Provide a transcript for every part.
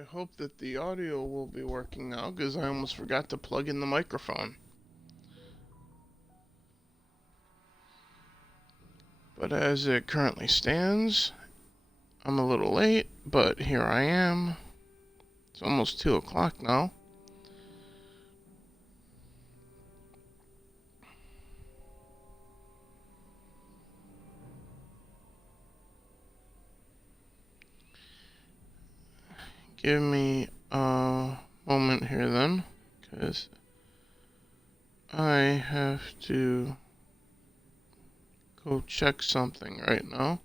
I hope that the audio will be working now, because I almost forgot to plug in the microphone. But as it currently stands, I'm a little late, but here I am. It's almost 2 o'clock now. Give me a moment here then, because I have to go check something right now.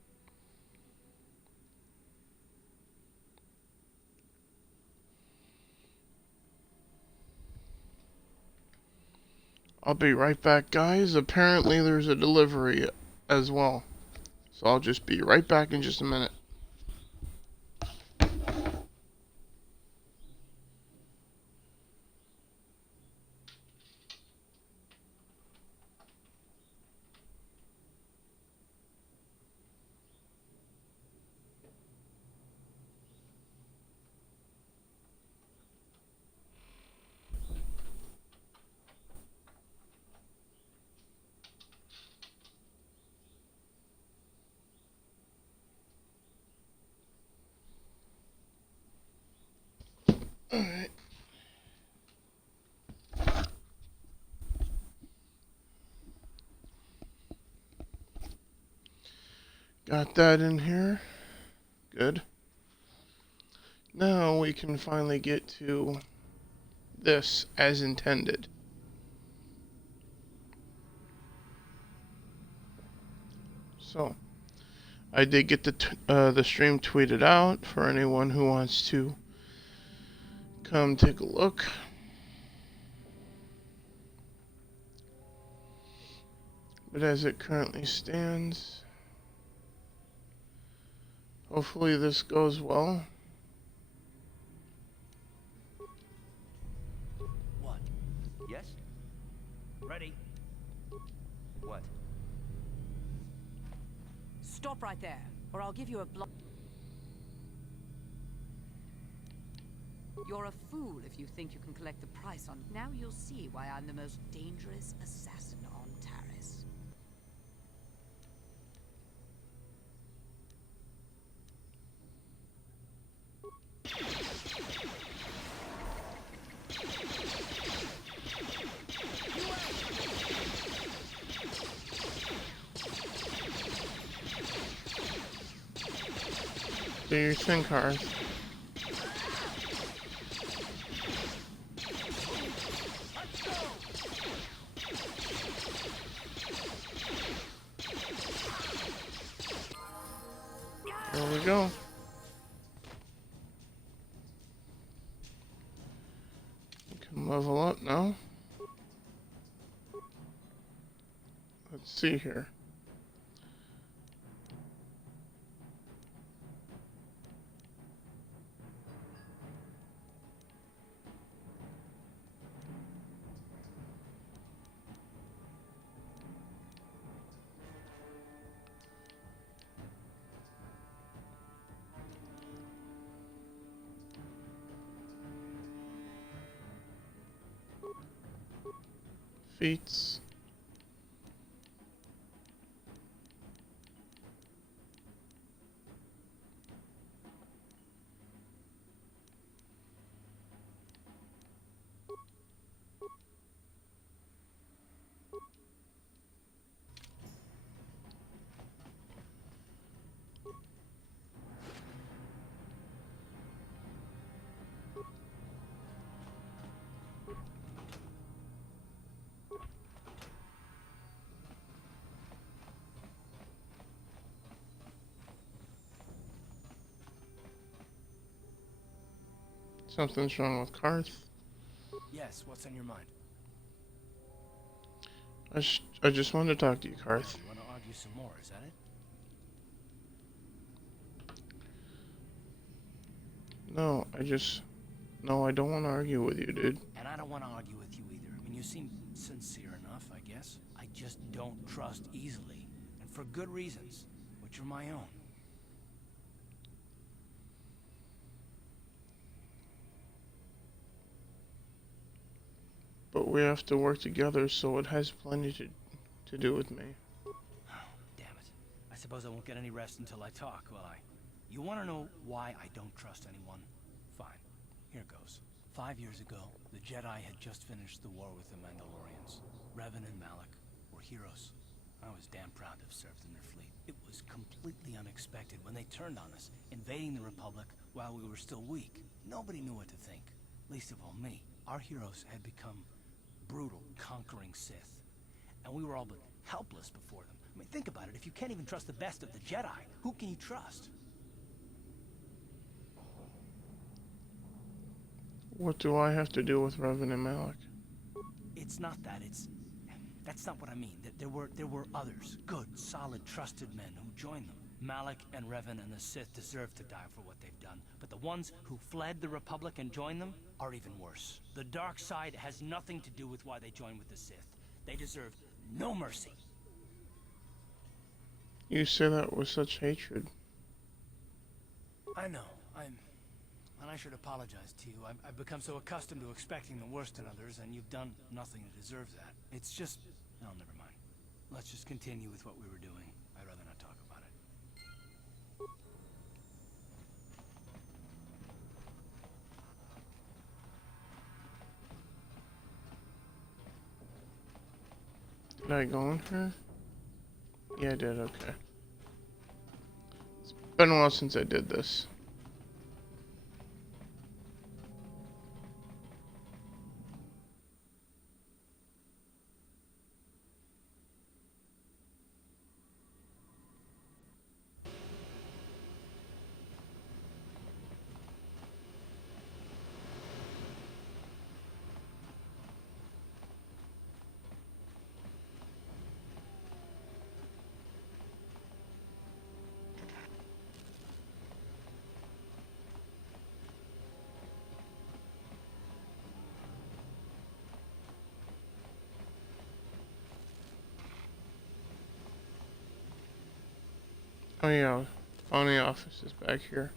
I'll be right back, guys. Apparently there's a delivery as well. So I'll just be right back in just a minute. Alright. Got that in here. Good. Now we can finally get to this as intended. So, I did get the stream tweeted out for anyone who wants to come take a look. But as it currently stands, hopefully this goes well. What? Yes? Ready? What? Stop right there, or I'll give you a block. You're a fool if you think you can collect the price on... Now you'll see why I'm the most dangerous assassin on Taris. Do your thing, Karth. There we go. We can level up now. Let's see here. Feats. Something's wrong with Karth. Yes, what's on your mind? I just wanted to talk to you, Karth. You want to argue some more, is that it? No, I don't want to argue with you, dude. And I don't want to argue with you either. I mean, you seem sincere enough, I guess. I just don't trust easily. And for good reasons, which are my own. we have to work together, so it has plenty to do with me. Damn it. I suppose I won't get any rest until I talk, will I? You want to know why I don't trust anyone? Fine. Here goes. 5 years ago, the Jedi had just finished the war with the Mandalorians. Revan and Malak were heroes. I was damn proud to have served in their fleet. It was completely unexpected when they turned on us, invading the Republic while we were still weak. Nobody knew what to think, least of all me. Our heroes had become brutal, conquering Sith, and we were all but helpless before them. I mean, think about it. If you can't even trust the best of the Jedi, who can you trust? What do I have to do with Revan and Malak? It's not that. That's not what I mean. There were others, good, solid, trusted men who joined them. Malak and Revan and the Sith deserve to die for what they've done, but the ones who fled the Republic and joined them are even worse. The dark side has nothing to do with why they joined with the Sith. They deserve no mercy. You say that with such hatred. I know. And I should apologize to you. I've become so accustomed to expecting the worst in others, and you've done nothing to deserve that. It's just... Oh, never mind. Let's just continue with what we were doing. I'd rather not talk about it. Did I go in here? Yeah, I did, okay. It's been a while since I did this. Oh yeah, Founding office is back here.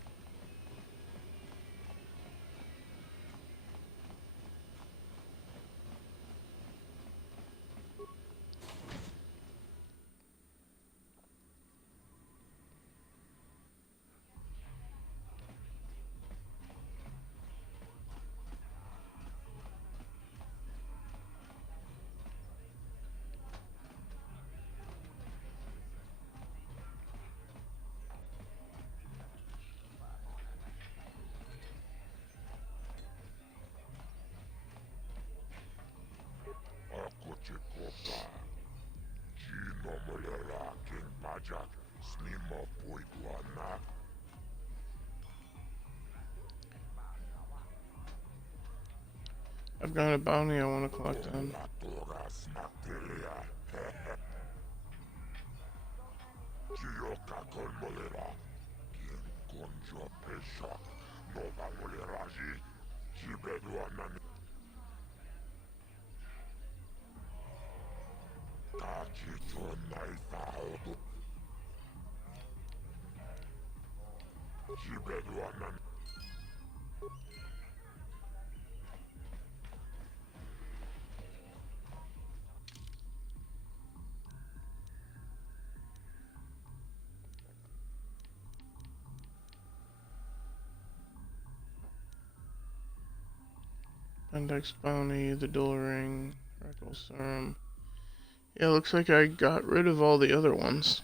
I've got a bounty I want to collect on. Index bounty, the dual ring, Reckle serum. Yeah, looks like I got rid of all the other ones.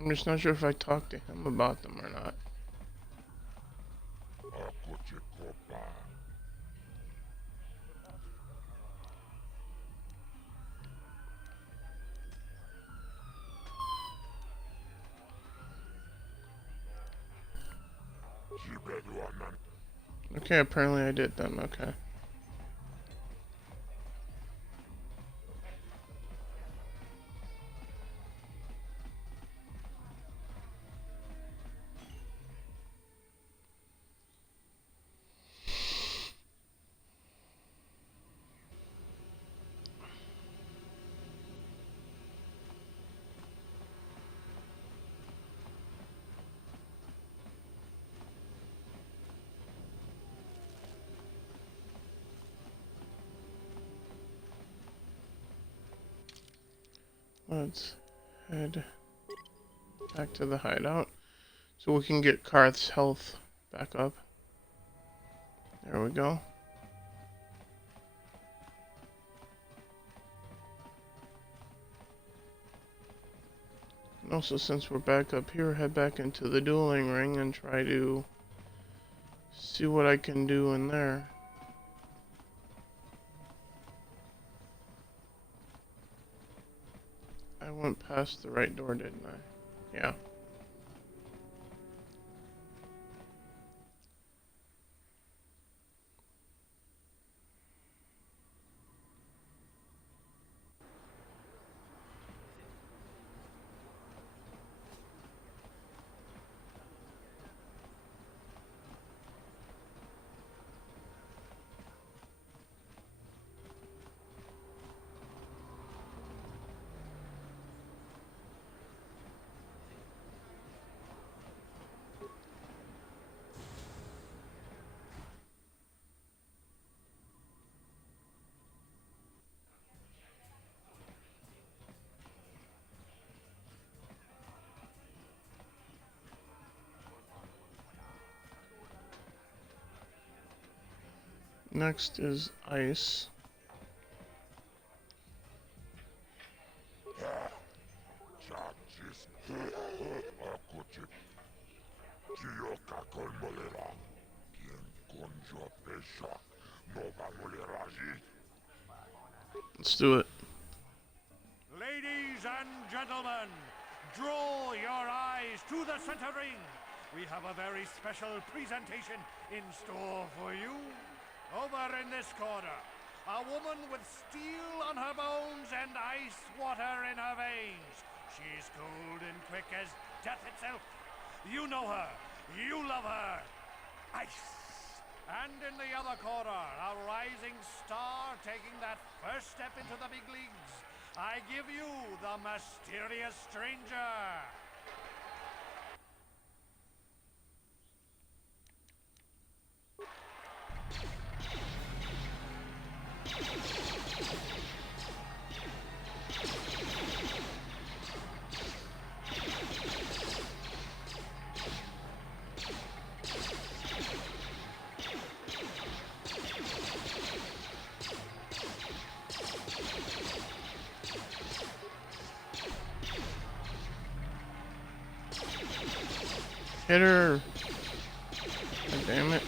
I'm just not sure if I talked to him about them or not. Okay, apparently I did then, okay. let's head back to the hideout so we can get Karth's health back up. There we go. And also, since we're back up here, head back into the dueling ring and try to see what I can do in there. I went past the right door, didn't I? Yeah. Next is ice. Let's do it. Ladies and gentlemen, draw your eyes to the center ring. We have a very special presentation in store for you. Over in this corner, a woman with steel on her bones and ice water in her veins. She's cold and quick as death itself. You know her. You love her. Ice. And in the other corner, a rising star taking that first step into the big leagues. I give you the mysterious stranger. Hit her! God damn it.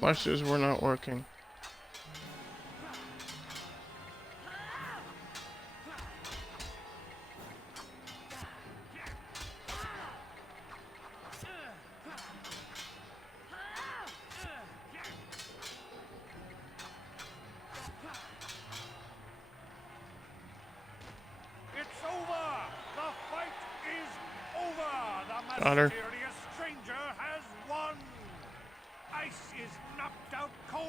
Flashes were not working. It's over! The fight is over! The Got her. mysterious stranger has won! Ice is knocked out cold!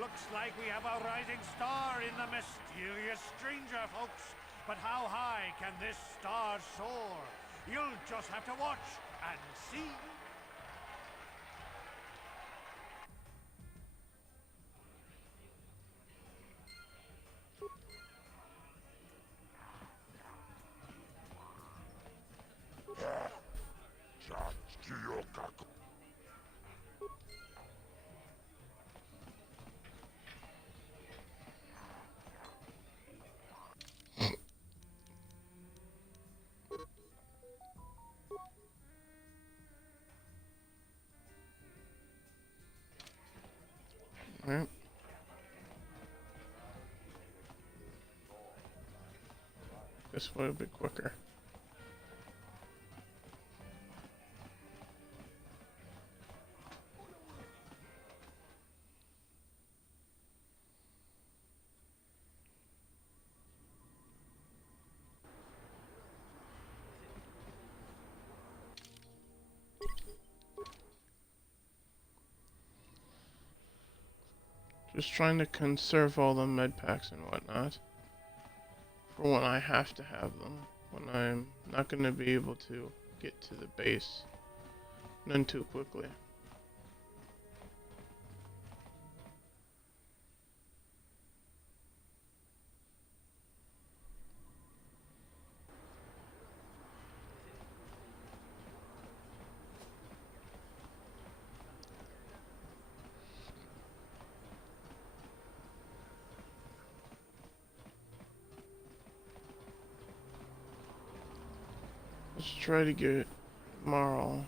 Looks like we have a rising star in the mysterious stranger, folks. But how high can this star soar? You'll just have to watch and see. Alright. This way a bit quicker. Just trying to conserve all the med packs and whatnot for when I have to have them, when I'm not going to be able to get to the base none too quickly. Let's try to get Marl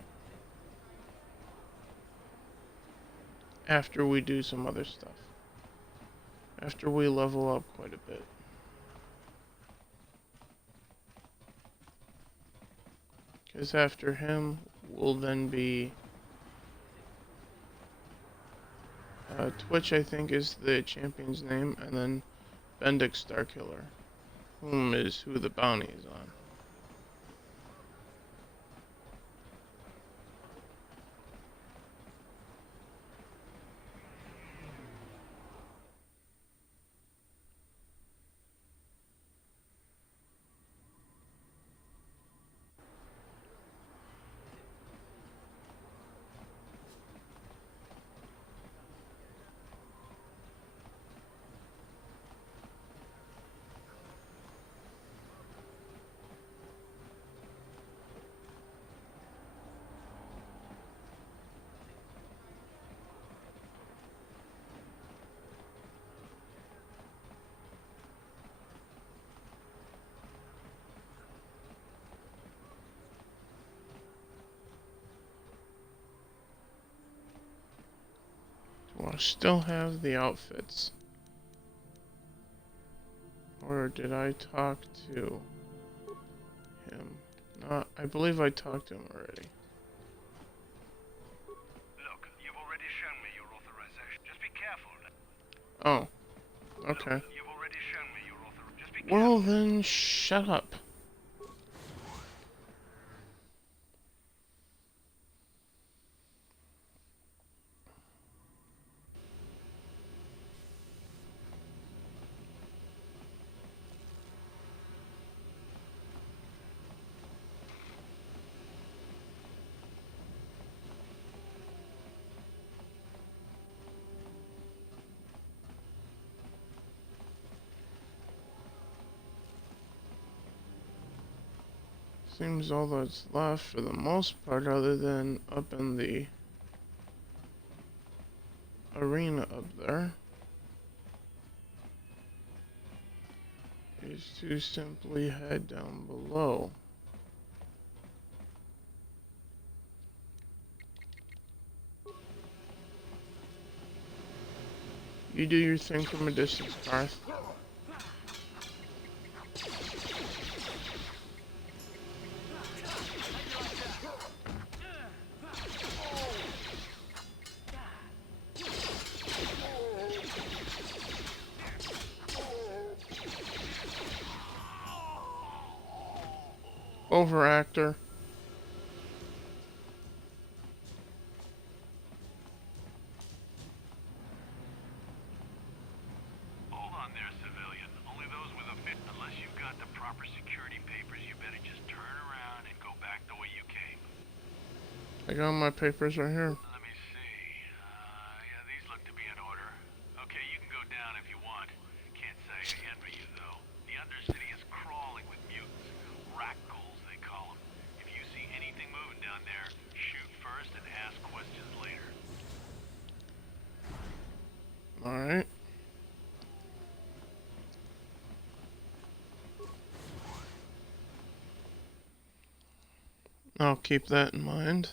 after we do some other stuff. After we level up quite a bit. Because after him will then be Twitch, I think, is the champion's name, and then Bendix Starkiller, who the bounty is on. Do I still have the outfits? Or did I talk to him? No, I believe I talked to him already. Look, you've already shown me your authorization. Just be careful. Oh, okay. Look, you've already shown me your authorization. Just be careful. Well then, shut up. Seems all that's left for the most part, other than up in the arena up there, is to simply head down below. You do your thing from a distance, Garth. Overactor. Hold on there, civilian. Only those with a fit. Unless you've got the proper security papers, you better just turn around and go back the way you came. I got my papers right here. Let me see. Yeah, these look to be in order. Okay, you can go down if you want. Can't say I envy you, though. The Undercity is crawling with mutants. Rat ghouls, they call them. If you see anything moving down there, shoot first and ask questions later. Alright. I'll keep that in mind.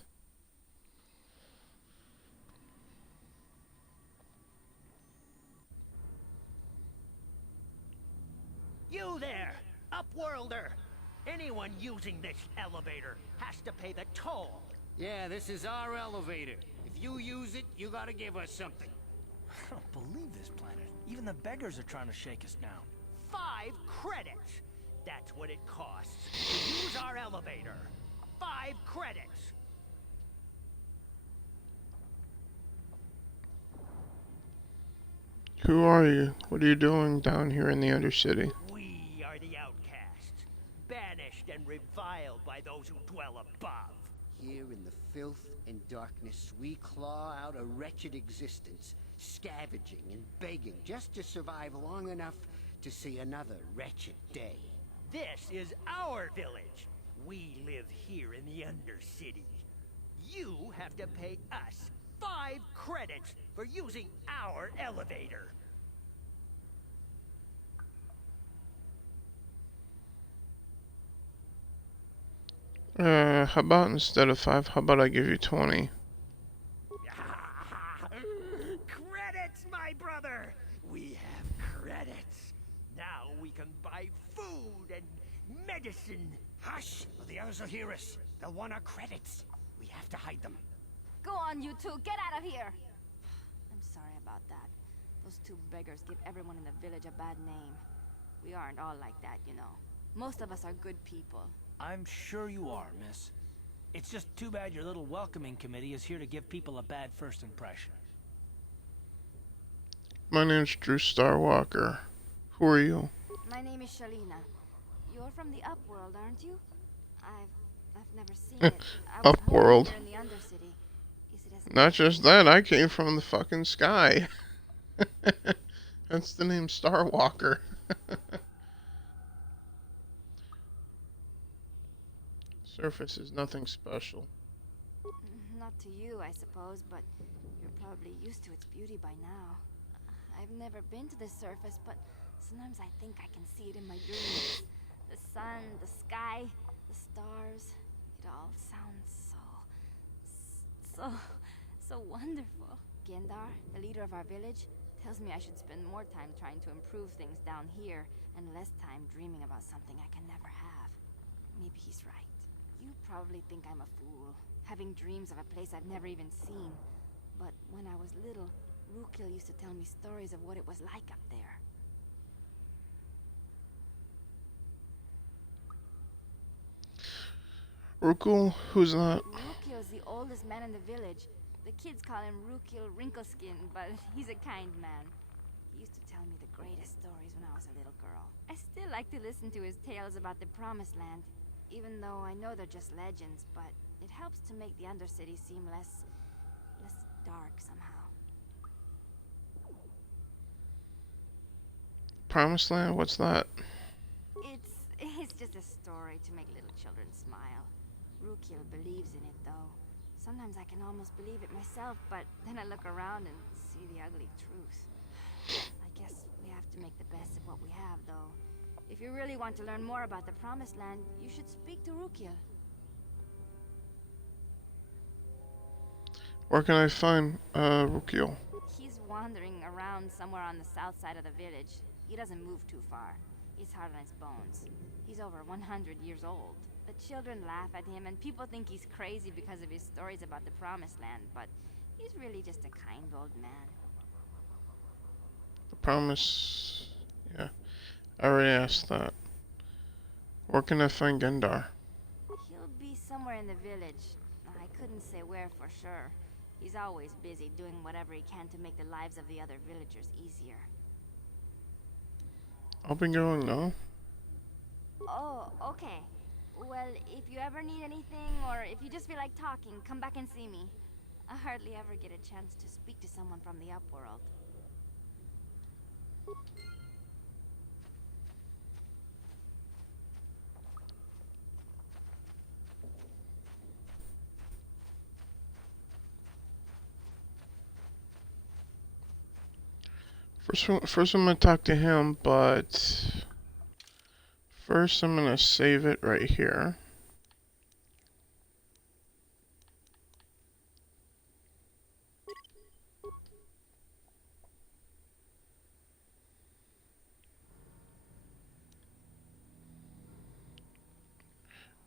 Anyone using this elevator has to pay the toll. Yeah, this is our elevator. If you use it, you gotta give us something. I don't believe this planet. Even the beggars are trying to shake us down. 5 credits. That's what it costs to use our elevator. 5 credits. Who are you? What are you doing down here in the Undercity? We are the outcasts, banished and reviled by those who dwell above. Here in the filth and darkness, we claw out a wretched existence, scavenging and begging just to survive long enough to see another wretched day. This is our village. We live here in the Undercity. You have to pay us 5 credits for using our elevator. How about instead of 5, how about I give you 20? Credits, my brother! We have credits. Now we can buy food and medicine. Hush! Or the others will hear us. They'll want our credits. We have to hide them. Go on, you two. Get out of here. I'm sorry about that. Those 2 beggars give everyone in the village a bad name. We aren't all like that, you know. Most of us are good people. I'm sure you are, miss. It's just too bad your little welcoming committee is here to give people a bad first impression. My name's Drew Starwalker. Who are you? My name is Shalina. You're from the Upworld, aren't you? I've never seen it. I was born Upworld. here in the Undercity. Is it as Not just that, I came from the fucking sky. That's the name Starwalker. Surface is nothing special. Not to you, I suppose, but you're probably used to its beauty by now. I've never been to the surface, but sometimes I think I can see it in my dreams. The sun, the sky, the stars. It all sounds so wonderful. Gendar, the leader of our village, tells me I should spend more time trying to improve things down here and less time dreaming about something I can never have. Maybe he's right. You probably think I'm a fool, having dreams of a place I've never even seen. But when I was little, Rukil used to tell me stories of what it was like up there. Rukul? Who's that? Rukil's the oldest man in the village. The kids call him Rukil Wrinkleskin, but he's a kind man. He used to tell me the greatest stories when I was a little girl. I still like to listen to his tales about the Promised Land, even though I know they're just legends, but it helps to make the Undercity seem less dark somehow. Promised Land? What's that? It's just a story to make little children smile. Rukil believes in it, though. Sometimes I can almost believe it myself, but then I look around and see the ugly truth. I guess we have to make the best of what we have, though. If you really want to learn more about the Promised Land, you should speak to Rukil. Where can I find Rukil? He's wandering around somewhere on the south side of the village. He doesn't move too far. He's hard on his bones. He's over 100 years old. The children laugh at him, and people think he's crazy because of his stories about the Promised Land, but he's really just a kind old man. The Promise... Yeah. I already asked that. Where can I find Gendar? He'll be somewhere in the village. I couldn't say where for sure. He's always busy doing whatever he can to make the lives of the other villagers easier. I'll be going now. Oh, okay. Well, if you ever need anything, or if you just feel like talking, come back and see me. I hardly ever get a chance to speak to someone from the Upworld. First I'm gonna talk to him, but first I'm gonna save it right here.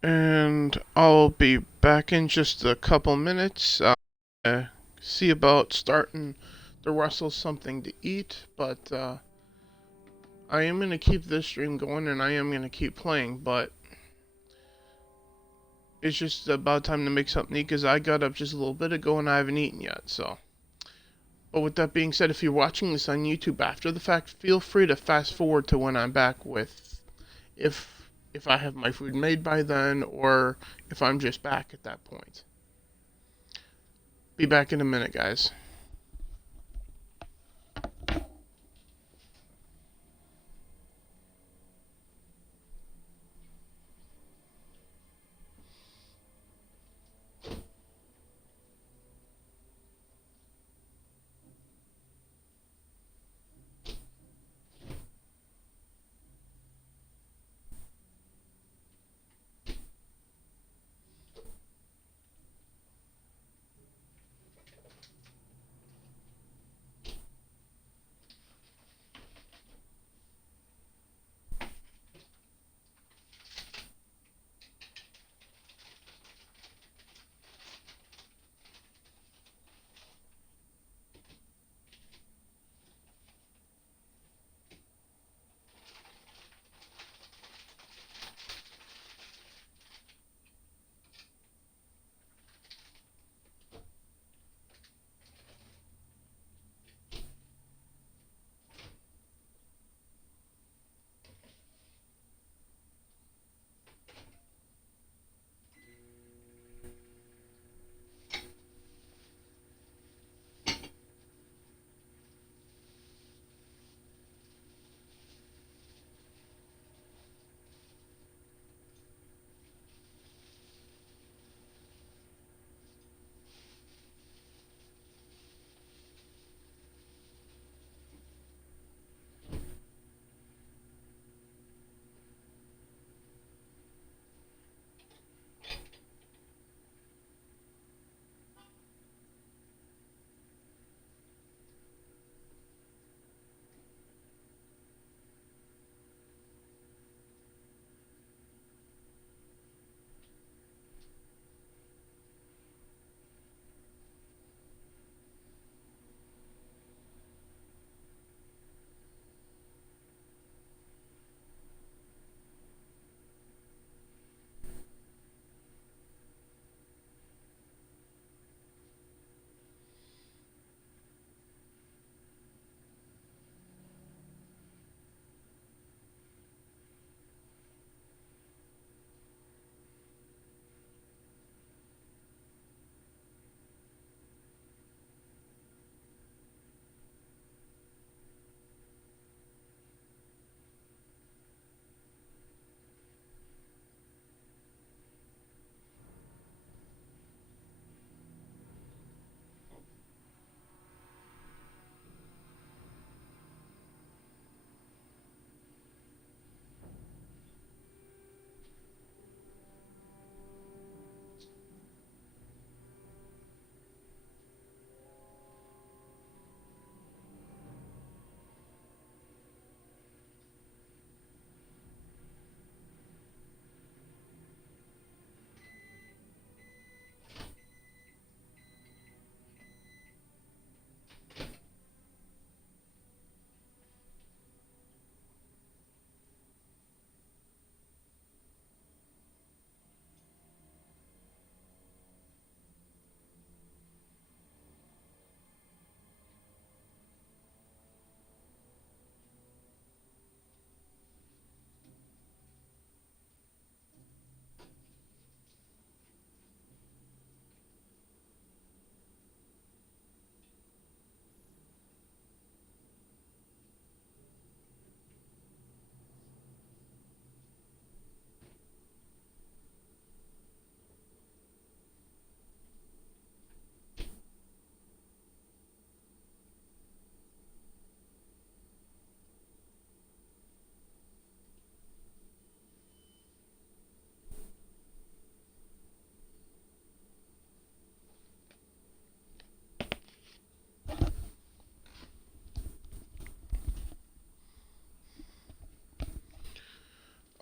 And I'll be back in just a couple minutes. See about starting to rustle something to eat, but I am going to keep this stream going and I am going to keep playing, but it's just about time to make something to eat because I got up just a little bit ago and I haven't eaten yet, so. But with that being said, if you're watching this on YouTube after the fact, feel free to fast forward to when I'm back with if I have my food made by then or if I'm just back at that point. Be back in a minute, guys.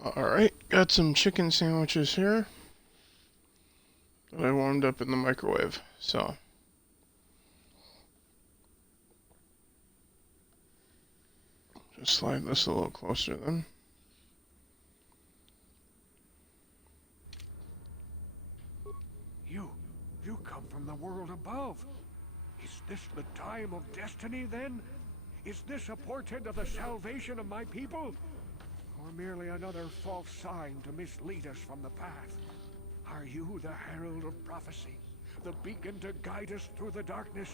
Alright, Got some chicken sandwiches here that I warmed up in the microwave. So, just slide this a little closer then. You come from the world above. Is this the time of destiny, then? Is this a portent of the salvation of my people? Or merely another false sign to mislead us from the path? Are you the herald of prophecy, the beacon to guide us through the darkness?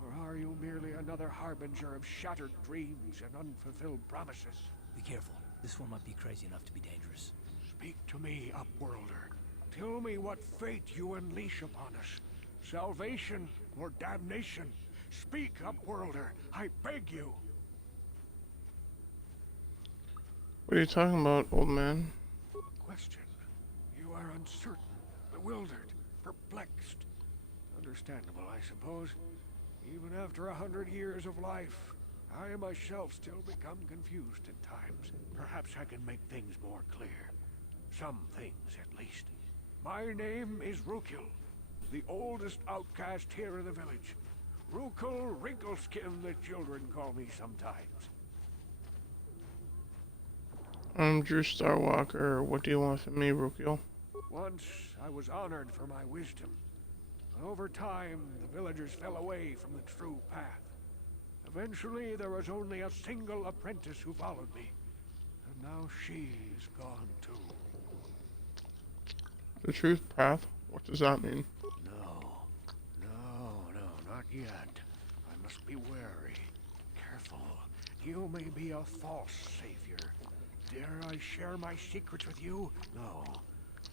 Or are you merely another harbinger of shattered dreams and unfulfilled promises? Be careful. This one might be crazy enough to be dangerous. Speak to me, Upworlder. Tell me what fate you unleash upon us. Salvation or damnation? Speak, Upworlder. I beg you. What are you talking about, old man? Question. You are uncertain, bewildered, perplexed. Understandable, I suppose. Even after 100 years of life, I myself still become confused at times. Perhaps I can make things more clear. Some things, at least. My name is Rukil, the oldest outcast here in the village. Rukil Wrinkleskin, the children call me sometimes. I'm Drew Starwalker. What do you want from me, Rukil? Once I was honored for my wisdom. But over time, the villagers fell away from the true path. Eventually, there was only a single apprentice who followed me. And now she's gone too. The truth path? What does that mean? No, not yet. I must be wary. Careful. You may be a false savior. Dare I share my secrets with you? No.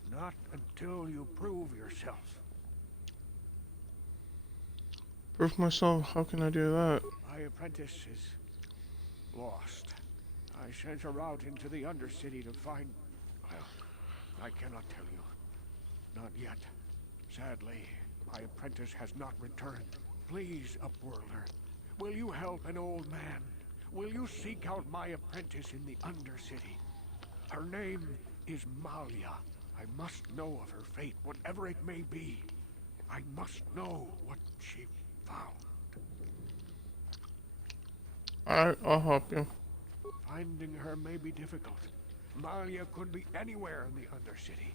Not until you prove yourself. Prove myself? How can I do that? My apprentice is lost. I sent her out into the Undercity to find... Well, I cannot tell you. Not yet. Sadly, my apprentice has not returned. Please, Upworlder, will you help an old man? Will you seek out my apprentice in the Undercity? Her name is Malia. I must know of her fate, whatever it may be. I must know what she found. Alright, I'll help you. Finding her may be difficult. Malia could be anywhere in the Undercity.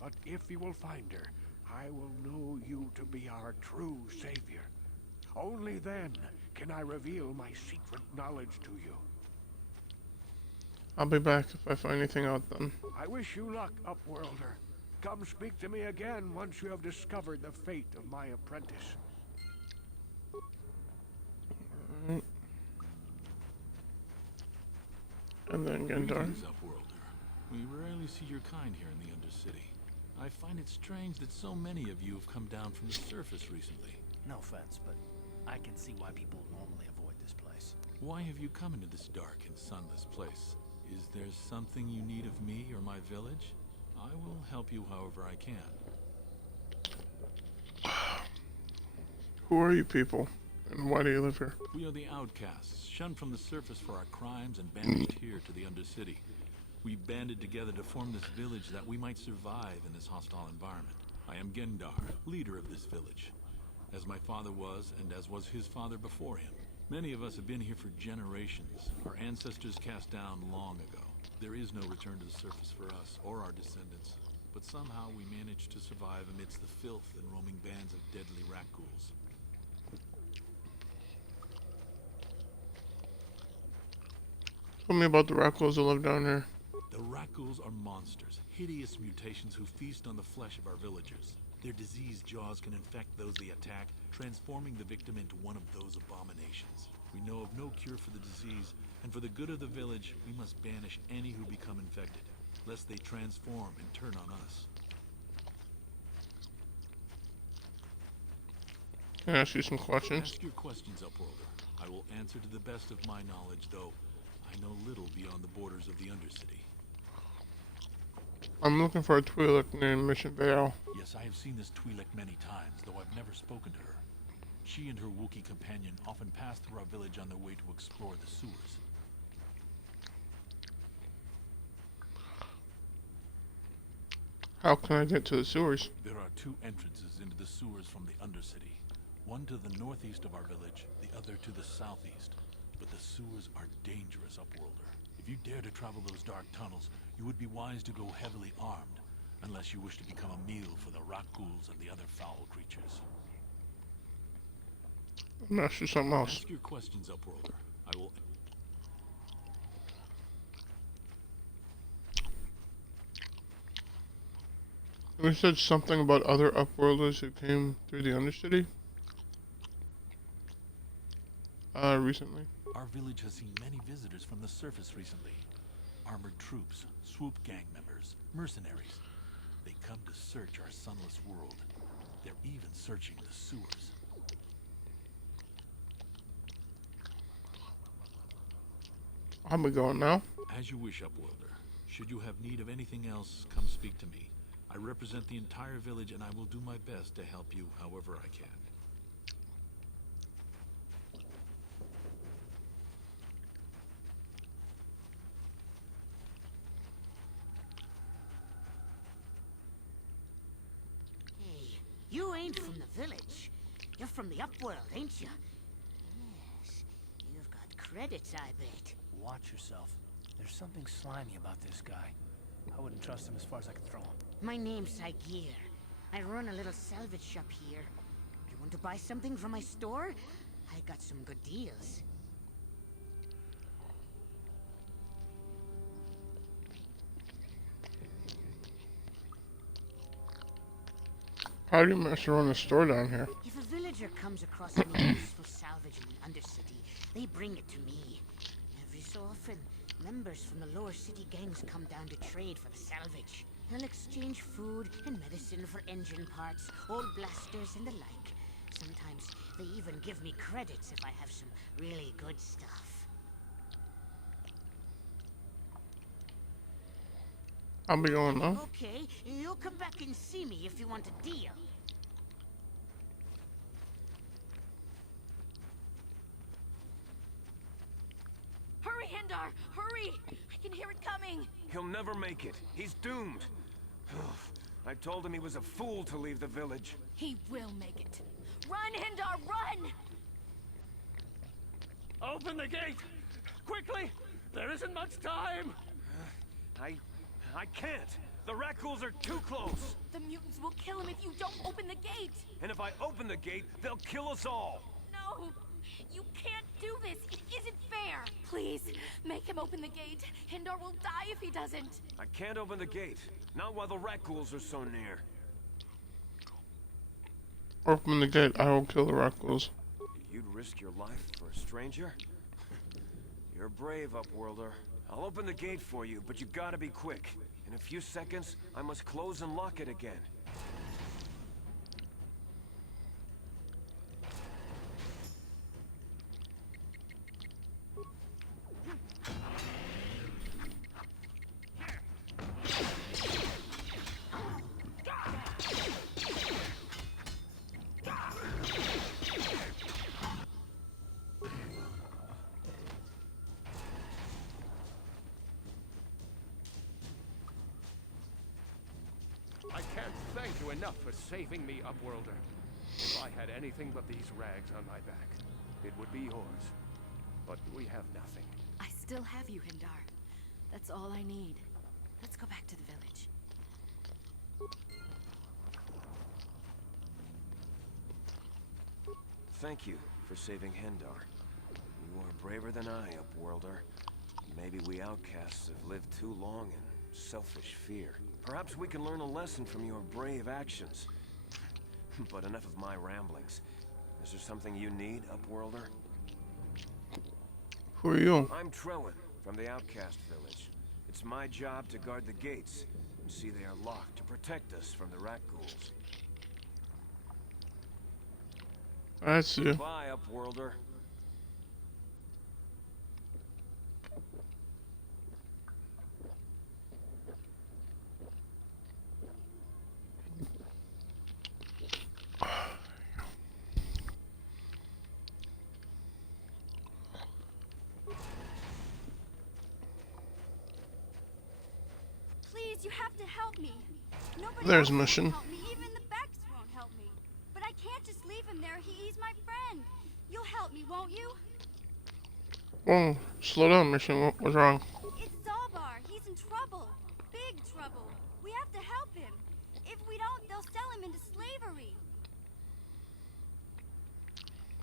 But if you will find her, I will know you to be our true savior. Only then can I reveal my secret knowledge to you. I'll be back if I find anything out then. I wish you luck, Upworlder. Come speak to me again once you have discovered the fate of my apprentice. Alright. And then Gendar. Greetings, Upworlder. We rarely see your kind here in the Undercity. I find it strange that so many of you have come down from the surface recently. No offense, but I can see why people normally avoid this place. Why have you come into this dark and sunless place? Is there something you need of me or my village? I will help you however I can. Who are you people? And why do you live here? We are the outcasts, shunned from the surface for our crimes and banished here to the Undercity. We banded together to form this village that we might survive in this hostile environment. I am Gendar, leader of this village, as my father was and as was his father before him. Many of us have been here for generations, our ancestors cast down long ago. There is no return to the surface for us or our descendants, but somehow we managed to survive amidst the filth and roaming bands of deadly rat ghouls. Tell me about the raccoons that live down here. The rat ghouls are monsters, hideous mutations who feast on the flesh of our villagers. Their diseased jaws can infect those they attack, transforming the victim into one of those abominations. We know of no cure for the disease, and for the good of the village, we must banish any who become infected, lest they transform and turn on us. Can I ask you some questions? Ask your questions, Upworlder. I will answer to the best of my knowledge, though I know little beyond the borders of the Undercity. I'm looking for a Twi'lek named Mission Vale. Yes, I have seen this Twi'lek many times, though I've never spoken to her. She and her Wookiee companion often pass through our village on their way to explore the sewers. How can I get to the sewers? There are two entrances into the sewers from the Undercity. One to the northeast of our village, the other to the southeast. But the sewers are dangerous, Upworlder. If you dare to travel those dark tunnels, you would be wise to go heavily armed, unless you wish to become a meal for the rock ghouls and the other foul creatures. I'm gonna ask you something else. Ask your questions, Upworlder. I will... You said something about other Upworlders who came through the Undercity? Recently. Our village has seen many visitors from the surface recently. Armored troops, swoop gang members, mercenaries. They come to search our sunless world. They're even searching the sewers. I'll be going now. As you wish, Upworlder. Should you have need of anything else, come speak to me. I represent the entire village and I will do my best to help you however I can. Hey, you ain't from the village. You're from the Upworld, ain't you? Yes, you've got credits, I bet. Watch yourself. There's something slimy about this guy. I wouldn't trust him as far as I could throw him. My name's Saigir. I run a little salvage shop here. You want to buy something from my store? I got some good deals. How do you manage to run a store down here? If a villager comes across any useful salvage in the Undercity, they bring it to me. Every so often, members from the lower city gangs come down to trade for the salvage. They'll exchange food and medicine for engine parts, old blasters, and the like. Sometimes they even give me credits if I have some really good stuff. I'll be going now. Okay, you'll come back and see me if you want a deal. Hurry, Hindar! Hurry! I can hear it coming! He'll never make it. He's doomed. I told him he was a fool to leave the village. He will make it. Run, Hindar, run! Open the gate! Quickly! There isn't much time! I can't. The Rakghouls are too close. The mutants will kill him if you don't open the gate! And if I open the gate, they'll kill us all. No! You can't do this! It isn't fair! Please, make him open the gate. Hindar will die if he doesn't. I can't open the gate. Not while the Rakghouls are so near. Open the gate, I will kill the Rakghouls. You'd risk your life for a stranger? You're brave, Upworlder. I'll open the gate for you, but you gotta be quick. In a few seconds, I must close and lock it again. I can't thank you enough for saving me, Upworlder. If I had anything but these rags on my back, it would be yours. But we have nothing. I still have you, Hindar. That's all I need. Let's go back to the village. Thank you for saving Hendar. You are braver than I, Upworlder. Maybe we outcasts have lived too long in selfish fear. Perhaps we can learn a lesson from your brave actions. But enough of my ramblings. Is there something you need, Upworlder? Who are you? I'm Trellin, from the Outcast Village. It's my job to guard the gates, and see they are locked to protect us from the Rakghouls. I see you. Bye, Upworlder. Please, you have to help me. Nobody There's else will mission. help me. Even the Becks won't help me. But I can't just leave him there. He's my friend. You'll help me, won't you? Whoa, slow down, mission. What was wrong? It's Zalbar. He's in trouble. Big trouble. We have to help him. If we don't, they'll sell him into slavery.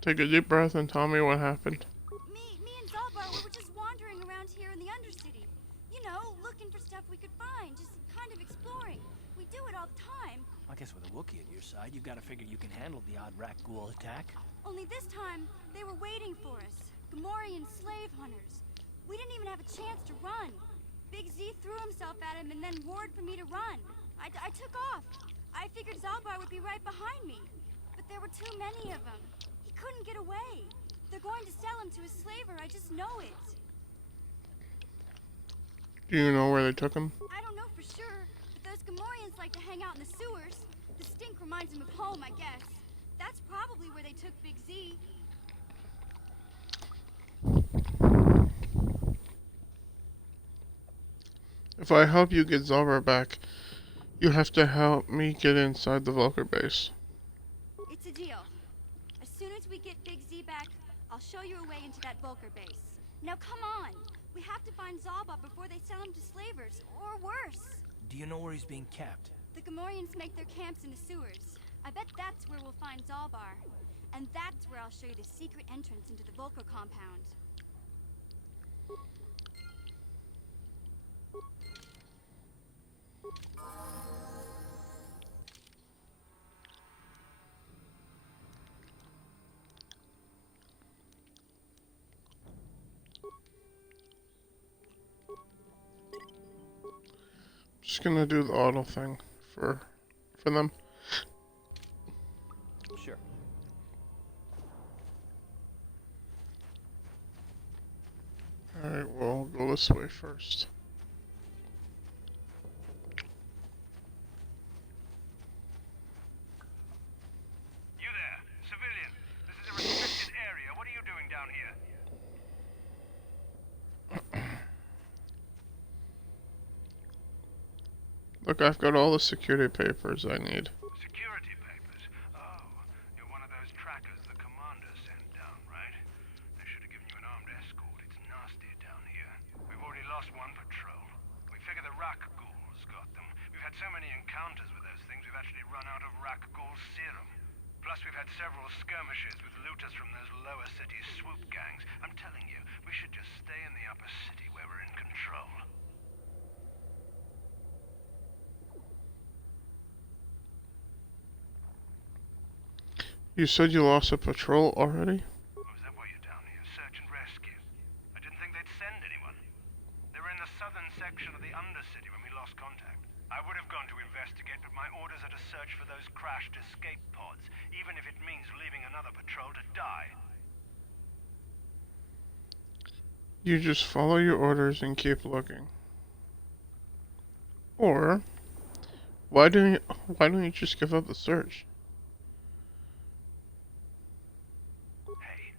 Take a deep breath and tell me what happened. Me and Zalbar, we were just wandering around here in the Undercity. You know, looking for stuff we could find. Just kind of exploring. We do it all the time. I guess with a Wookiee at your side, you've got to figure you can handle the odd rat ghoul attack. Only this time, they were waiting for us. Gamorrean slave hunters. We didn't even have a chance to run. Big Z threw himself at him and then roared for me to run. I took off. I figured Zalbar would be right behind me. But there were too many of them. He couldn't get away. They're going to sell him to a slaver, I just know it. Do you know where they took him? I don't know for sure, but those Gamorreans like to hang out in the sewers. The stink reminds them of home, I guess. That's probably where they took Big Z. If I help you get Zalbar back, you have to help me get inside the Vulcar base. It's a deal. As soon as we get Big Z back, I'll show you a way into that Vulcar base. Now come on! We have to find Zalbar before they sell him to slavers, or worse. Do you know where he's being kept? The Gamorreans make their camps in the sewers. I bet that's where we'll find Zalbar. And that's where I'll show you the secret entrance into the Vulcar compound. Just gonna do the auto thing for them. Sure. Alright, we'll go this way first. You there, civilian. This is a restricted area. What are you doing down here? Look, I've got all the security papers I need. Security papers? Oh, you're one of those trackers the commander sent down, right? They should have given you an armed escort. It's nasty down here. We've already lost one patrol. We figure the Rak ghouls got them. We've had so many encounters with those things, we've actually run out of Rak ghoul serum. Plus, we've had several skirmishes with looters from those lower city swoop gangs. I'm telling you, we should just stay in the upper city where we're in control. You said you lost a patrol already? Oh, is that why you're down here? Search and rescue? I didn't think they'd send anyone. They were in the southern section of the Undercity when we lost contact. I would have gone to investigate, but my orders are to search for those crashed escape pods, even if it means leaving another patrol to die. You just follow your orders and keep looking. Or why don't you just give up the search? Hey,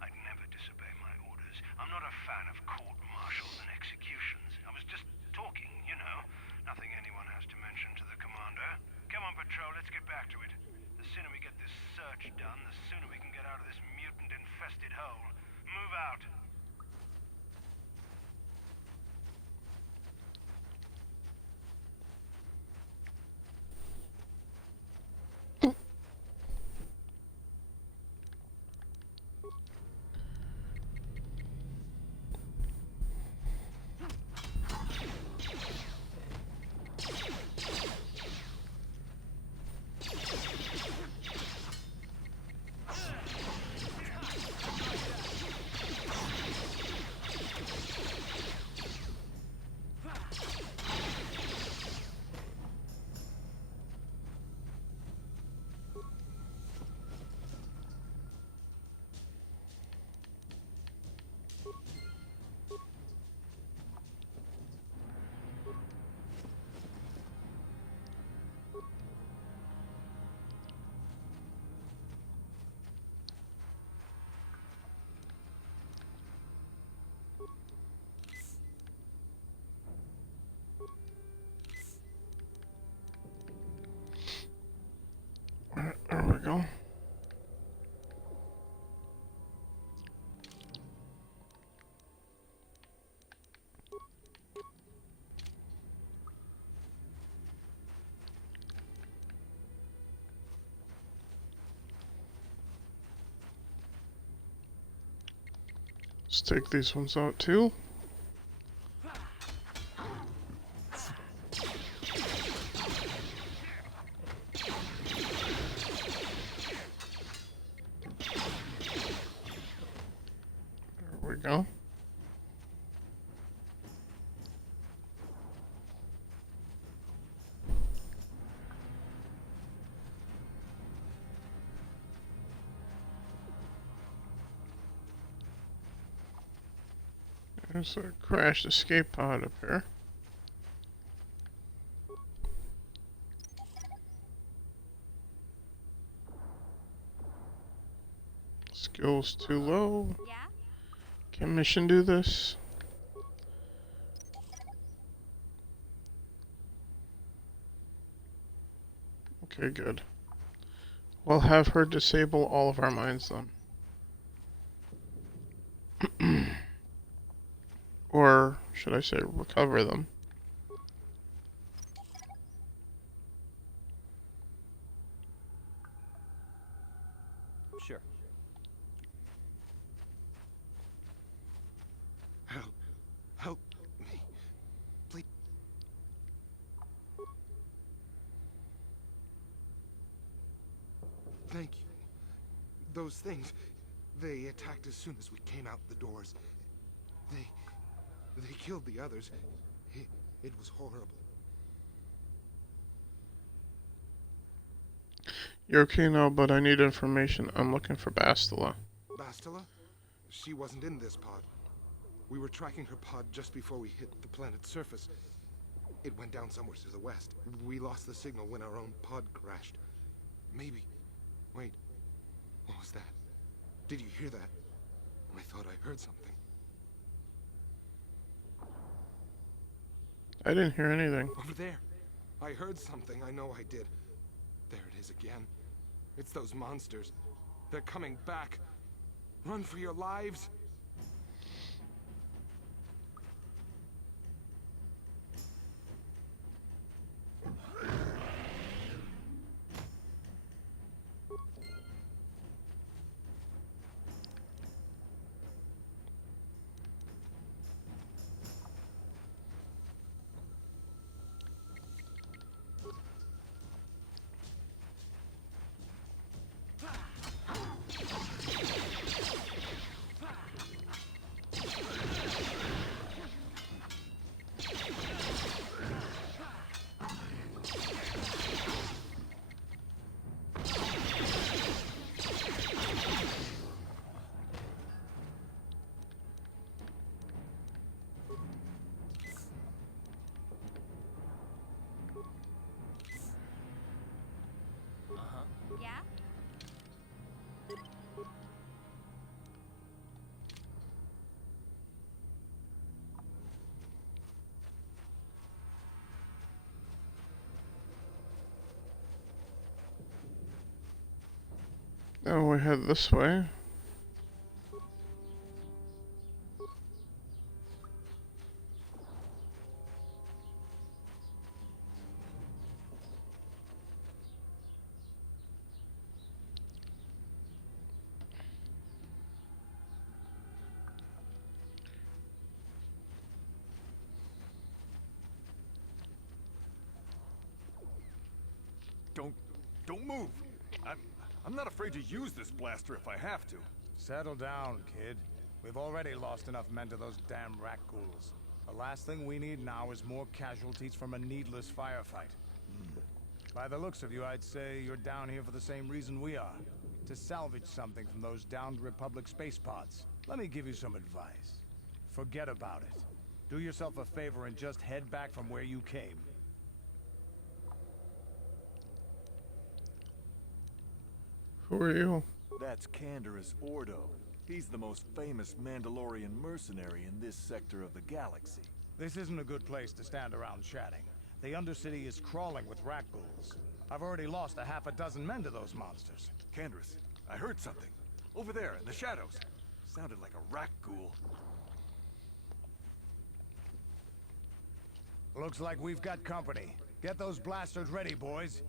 I'd never disobey my orders. I'm not a fan of court-martials and executions. I was just talking, you know. Nothing anyone has to mention to the commander. Come on, patrol, let's get back to it. The sooner we get this search done, the sooner we can get out of this mutant-infested hole. Move out. Let's take these ones out too. There we go. There's a crashed escape pod up here. Skills too low. Yeah? Can mission do this? Okay, good. We'll have her disable all of our mines then. Or should I say recover them? Sure. Help me. Please. Thank you. Those things, they attacked as soon as we came out the doors. They killed the others. It was horrible. You're okay now, but I need information. I'm looking for Bastila. Bastila? She wasn't in this pod. We were tracking her pod just before we hit the planet's surface. It went down somewhere to the west. We lost the signal when our own pod crashed. Maybe. Wait. What was that? Did you hear that? I thought I heard something. I didn't hear anything. Over there. I heard something. I know I did. There it is again. It's those monsters. They're coming back. Run for your lives. Yeah? Now we head this way. Don't move. I'm not afraid to use this blaster if I have to. Settle down, kid. We've already lost enough men to those damn rat ghouls. The last thing we need now is more casualties from a needless firefight. By the looks of you, I'd say you're down here for the same reason we are. To salvage something from those downed Republic space pods. Let me give you some advice. Forget about it. Do yourself a favor and just head back from where you came. Who are you? That's Canderous Ordo. He's the most famous Mandalorian mercenary in this sector of the galaxy. This isn't a good place to stand around chatting. The Undercity is crawling with rat ghouls. I've already lost a half a dozen men to those monsters. Canderous, I heard something. Over there, in the shadows. Sounded like a rat ghoul. Looks like we've got company. Get those blasters ready, boys.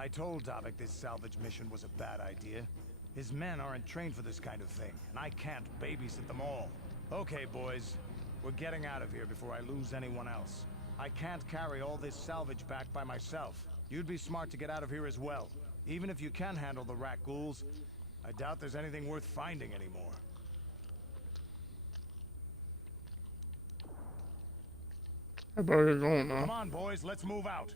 I told Davik this salvage mission was a bad idea. His men aren't trained for this kind of thing, and I can't babysit them all. Okay, boys. We're getting out of here before I lose anyone else. I can't carry all this salvage back by myself. You'd be smart to get out of here as well. Even if you can handle the rat ghouls, I doubt there's anything worth finding anymore. I better go now. Come on, boys, let's move out.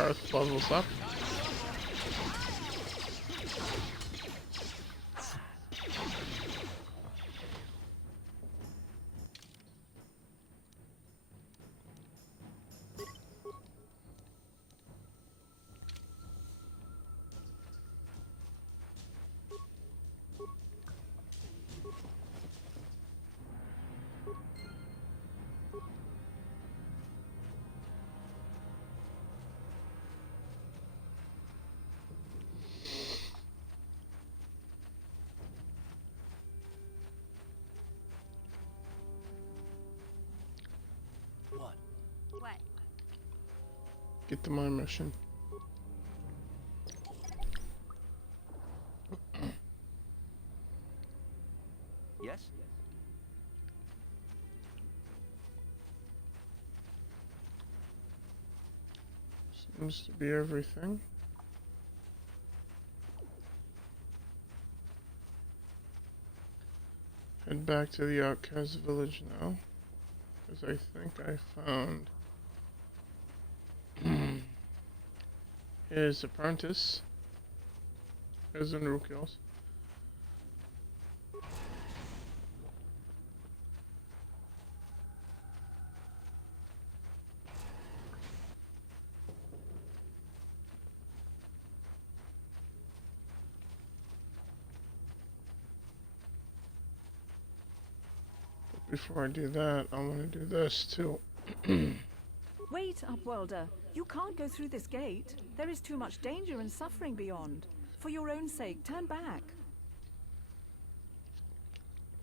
Earth levels up. What? What? Get to my mission. Yes? Seems to be everything. Head back to the outcast village now, because I think I found his apprentice, his Enrukios. Before I do that, I want to do this too. Wait, Upworlder. You can't go through this gate. There is too much danger and suffering beyond. For your own sake, turn back.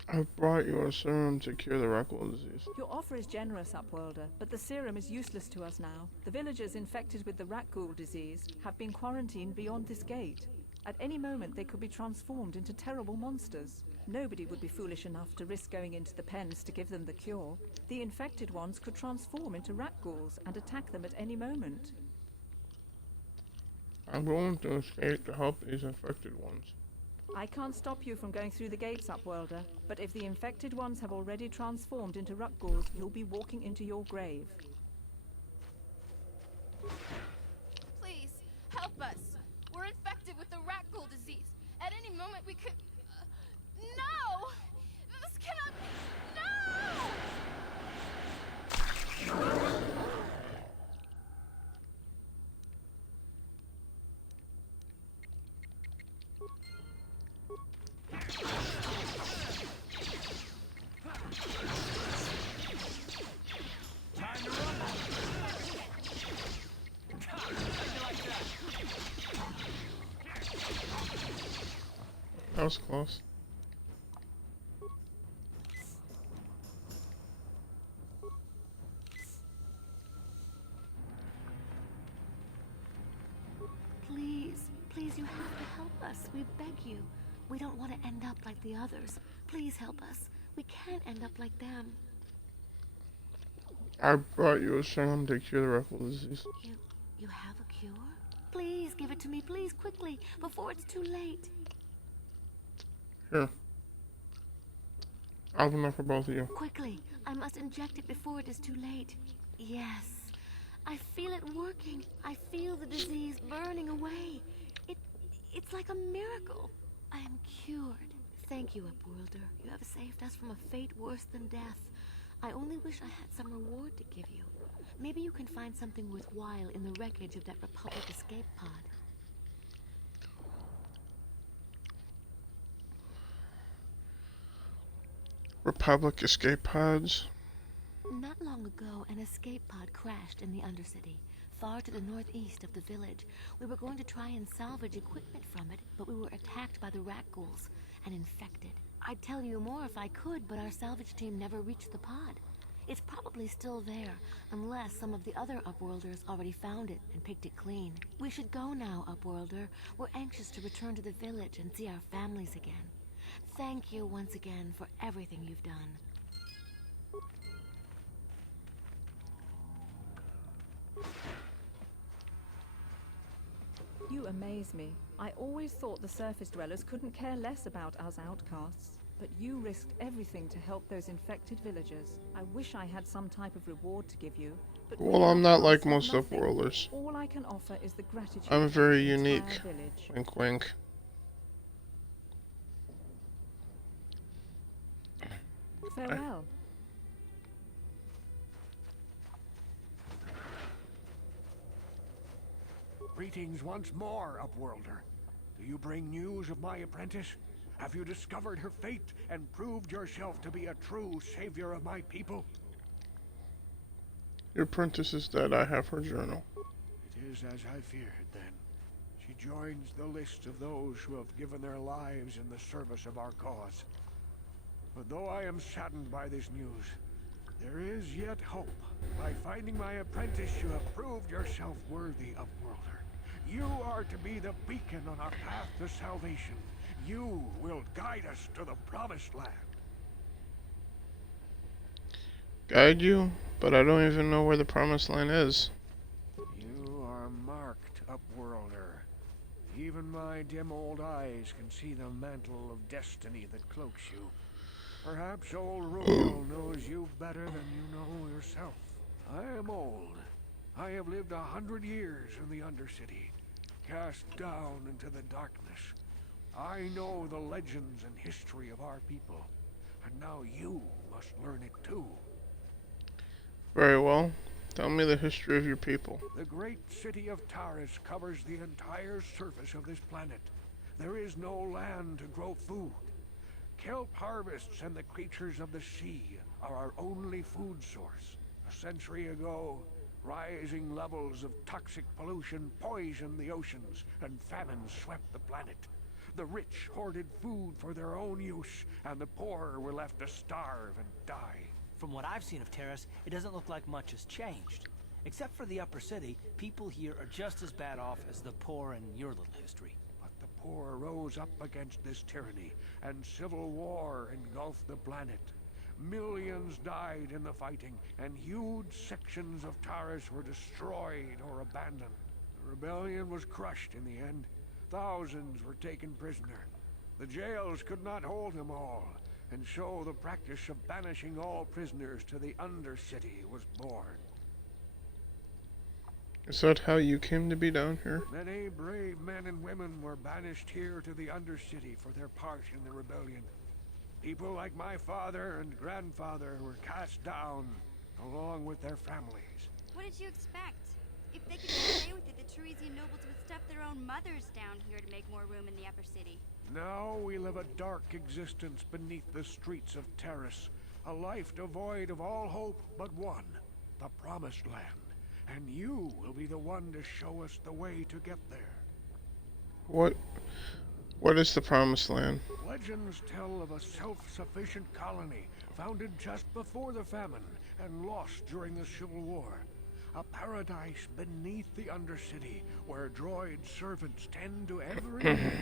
I brought you a serum to cure the Reckle disease. Your offer is generous, Upworlder, but the serum is useless to us now. The villagers infected with the rat ghoul disease have been quarantined beyond this gate. At any moment, they could be transformed into terrible monsters. Nobody would be foolish enough to risk going into the pens to give them the cure. The infected ones could transform into rat ghouls and attack them at any moment. I'm going to escape to help these infected ones. I can't stop you from going through the gates, Upworlder, but if the infected ones have already transformed into rat ghouls, you'll be walking into your grave. Please, help us. We're infected with the rat ghoul disease. At any moment we could... No! This cannot be... No! Time to run! That was close. Please, you have to help us. We beg you. We don't want to end up like the others. Please help us. We can't end up like them. I brought you a serum to cure the Reckle disease. You have a cure? Please give it to me, please, quickly, before it's too late. Here. I'll open up for both of you. Quickly, I must inject it before it is too late. Yes, I feel it working. I feel the disease burning away. It's like a miracle. I am cured. Thank you, Upworlder. You have saved us from a fate worse than death. I only wish I had some reward to give you. Maybe you can find something worthwhile in the wreckage of that Republic escape pod. Republic escape pods. Not long ago, an escape pod crashed in the Undercity, far to the northeast of the village. We were going to try and salvage equipment from it, but we were attacked by the rat ghouls and infected. I'd tell you more if I could, but our salvage team never reached the pod. It's probably still there, unless some of the other Upworlders already found it and picked it clean. We should go now, Upworlder. We're anxious to return to the village and see our families again. Thank you once again for everything you've done. You amaze me. I always thought the surface dwellers couldn't care less about us outcasts. But you risked everything to help those infected villagers. I wish I had some type of reward to give you. But Well, I'm not like most Upworlders. All I can offer is the gratitude I'm of very the entire unique. village. Wink, wink. Farewell. Greetings once more, Upworlder. Do you bring news of my apprentice? Have you discovered her fate and proved yourself to be a true savior of my people? Your apprentice is dead. I have her journal. It is as I feared, then. She joins the list of those who have given their lives in the service of our cause. But though I am saddened by this news, there is yet hope. By finding my apprentice, you have proved yourself worthy, Upworlder. You are to be the beacon on our path to salvation. You will guide us to the promised land. Guide you? But I don't even know where the promised land is. You are marked, Upworlder. Even my dim old eyes can see the mantle of destiny that cloaks you. Perhaps old Rugal knows you better than you know yourself. I am old. I have lived 100 years in the Undercity, cast down into the darkness. I know the legends and history of our people, and now you must learn it too. Very well. Tell me the history of your people. The great city of Taris covers the entire surface of this planet. There is no land to grow food. Kelp harvests and the creatures of the sea are our only food source. A century ago, rising levels of toxic pollution poisoned the oceans, and famine swept the planet. The rich hoarded food for their own use, and the poor were left to starve and die. From what I've seen of Terrace, it doesn't look like much has changed. Except for the upper city, people here are just as bad off as the poor in your little history. But the poor rose up against this tyranny, and civil war engulfed the planet. Millions died in the fighting, and huge sections of Taris were destroyed or abandoned. The rebellion was crushed in the end. Thousands were taken prisoner. The jails could not hold them all, and so the practice of banishing all prisoners to the Undercity was born. Is that how you came to be down here? Many brave men and women were banished here to the Undercity for their part in the rebellion. People like my father and grandfather were cast down, along with their families. What did you expect? If they could get away with it, the Teresian nobles would stuff their own mothers down here to make more room in the upper city. Now we live a dark existence beneath the streets of Taris, a life devoid of all hope but one, the Promised Land. And you will be the one to show us the way to get there. What is the Promised Land? Legends tell of a self-sufficient colony founded just before the famine and lost during the Civil War. A paradise beneath the Undercity where droid servants tend to every day.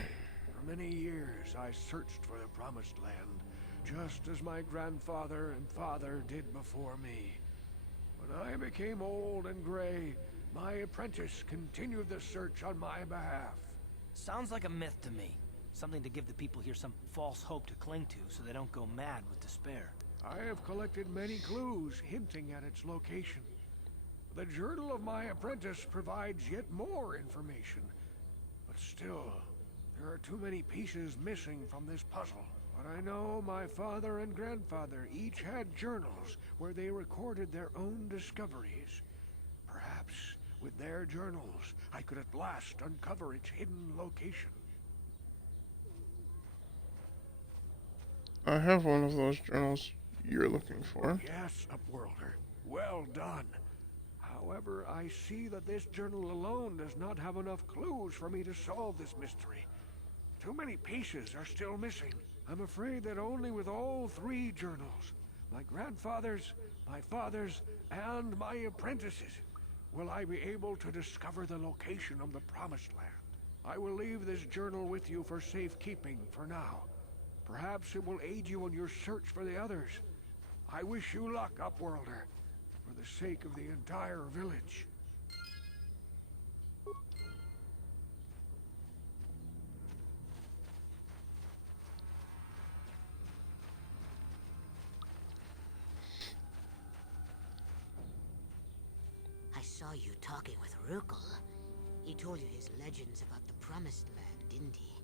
For many years I searched for the Promised Land, just as my grandfather and father did before me. When I became old and gray, my apprentice continued the search on my behalf. Sounds like a myth to me. Something to give the people here some false hope to cling to so they don't go mad with despair. I have collected many clues hinting at its location. The journal of my apprentice provides yet more information. But still, there are too many pieces missing from this puzzle. But I know my father and grandfather each had journals where they recorded their own discoveries. Perhaps with their journals, I could at last uncover its hidden location. I have one of those journals you're looking for. Yes, Upworlder. Well done. However, I see that this journal alone does not have enough clues for me to solve this mystery. Too many pieces are still missing. I'm afraid that only with all three journals, my grandfather's, my father's, and my apprentice's, will I be able to discover the location of the Promised Land. I will leave this journal with you for safekeeping for now. Perhaps it will aid you in your search for the others. I wish you luck, Upworlder, for the sake of the entire village. I saw you talking with Rukel. He told you his legends about the Promised Land, didn't he?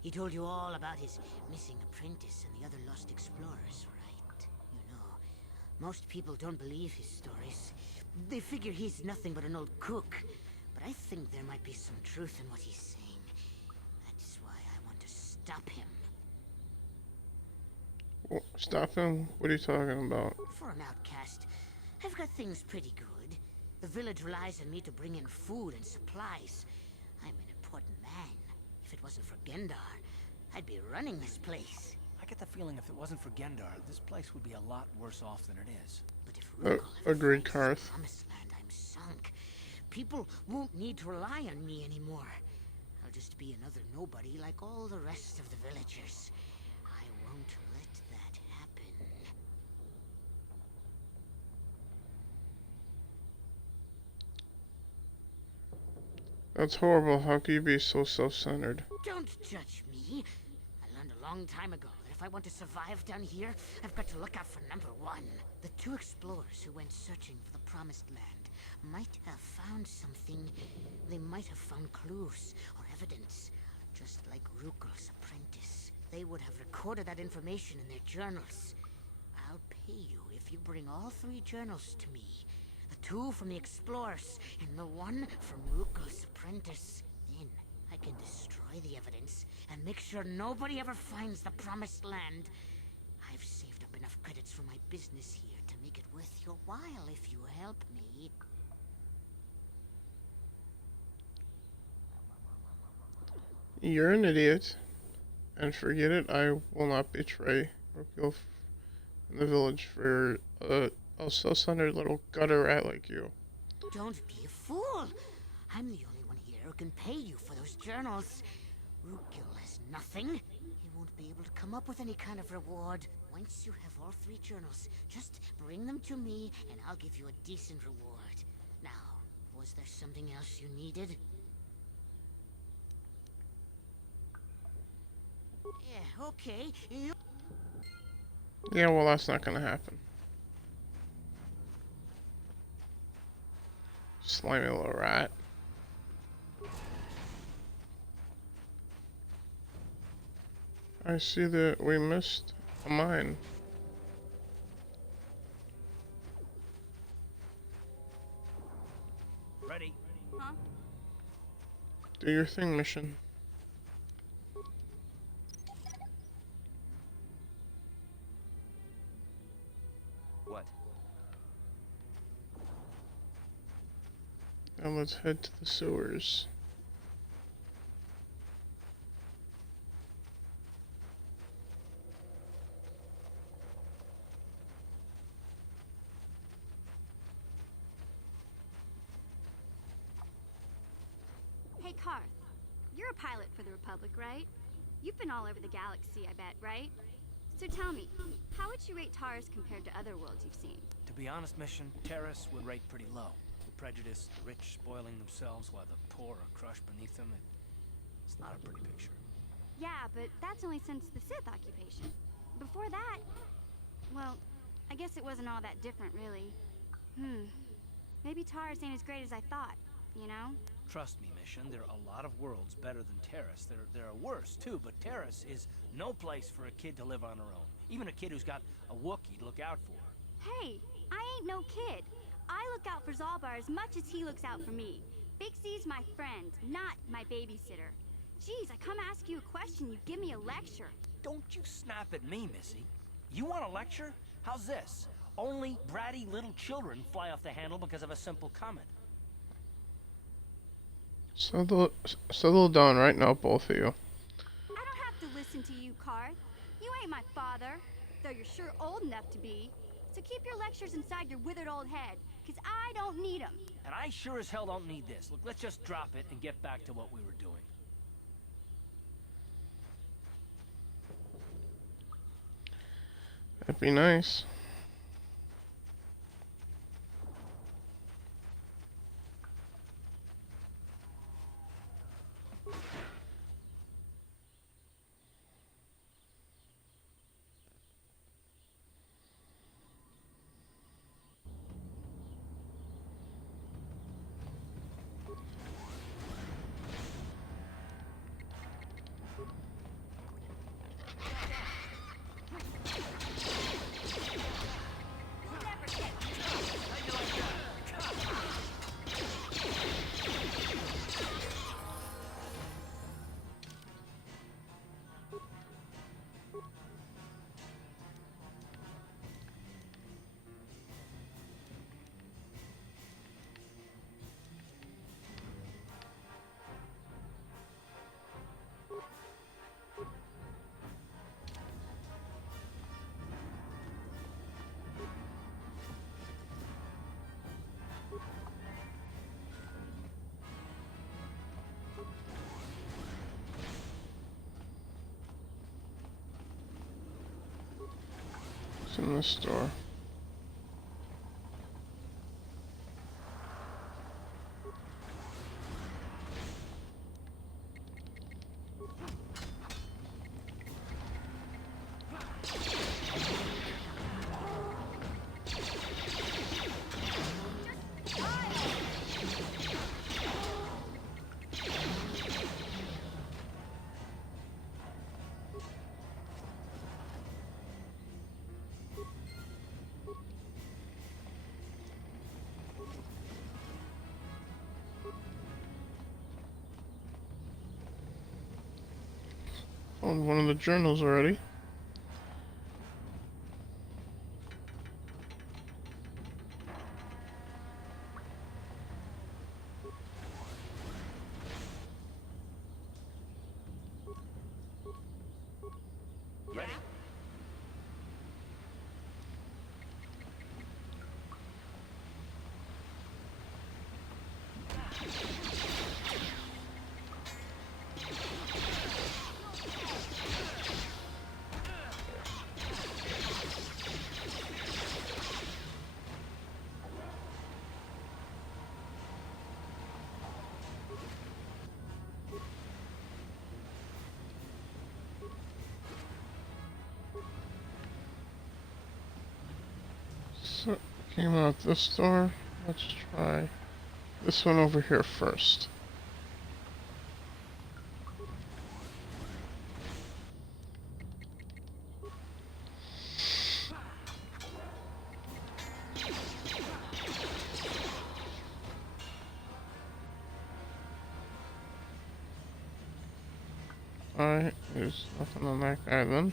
He told you all about his missing apprentice and the other lost explorers, right? You know, most people don't believe his stories. They figure he's nothing but an old cook. But I think there might be some truth in what he's saying. That's why I want to stop him. Well, stop him? What are you talking about? For an outcast, I've got things pretty good. The village relies on me to bring in food and supplies. I'm an important man. If it wasn't for Gendar, I'd be running this place. I get the feeling if it wasn't for Gendar, this place would be a lot worse off than it is. But if Agreed, Karth. Promised Land, I'm sunk. People won't need to rely on me anymore. I'll just be another nobody like all the rest of the villagers. I won't let that happen. That's horrible. How can you be so self-centered? Don't judge me. I learned a long time ago that if I want to survive down here, I've got to look out for number one. The two explorers who went searching for the Promised Land might have found something. They might have found clues or evidence, just like Rukel's apprentice. They would have recorded that information in their journals. I'll pay you if you bring all three journals to me. The two from the explorers and the one from Rukel's apprentice. Then I can destroy the evidence and make sure nobody ever finds the Promised Land. I've saved up enough credits for my business here to make it worth your while if you help me. You're an idiot. And forget it, I will not betray or kill in the village for a self-centered little gutter rat like you. Don't be a fool. I'm the only one here who can pay you for those journals. Rukel has nothing. He won't be able to come up with any kind of reward. Once you have all three journals, just bring them to me and I'll give you a decent reward. Now, was there something else you needed? Yeah, okay. Yeah, well, that's not gonna happen. Slimy little rat. I see that we missed a mine. Ready? Huh? Do your thing, mission. What? Now let's head to the sewers. Hey, Karth. You're a pilot for the Republic, right? You've been all over the galaxy, I bet, right? So tell me, how would you rate Taurus compared to other worlds you've seen? To be honest, Mission, Terrace would rate pretty low. The prejudice, the rich spoiling themselves while the poor are crushed beneath them, it's not a pretty picture. Yeah, but that's only since the Sith occupation. Before that, well, I guess it wasn't all that different, really. Maybe Taurus ain't as great as I thought, you know? Trust me, Mission, there are a lot of worlds better than Terrace. There are worse, too, but Terrace is no place for a kid to live on her own. Even a kid who's got a Wookiee to look out for. Hey, I ain't no kid. I look out for Zalbar as much as he looks out for me. Bixie's my friend, not my babysitter. Jeez, I come ask you a question, you give me a lecture. Don't you snap at me, Missy. You want a lecture? How's this? Only bratty little children fly off the handle because of a simple comment. Settle down right now, both of you. I don't have to listen to you, Karth. You ain't my father, though you're sure old enough to be. So keep your lectures inside your withered old head, because I don't need them. And I sure as hell don't need this. Look, let's just drop it and get back to what we were doing. That'd be nice. It's in the store. Found one of the journals already. Ready? So, came out this door. Let's try this one over here first. Alright, there's nothing on that guy then.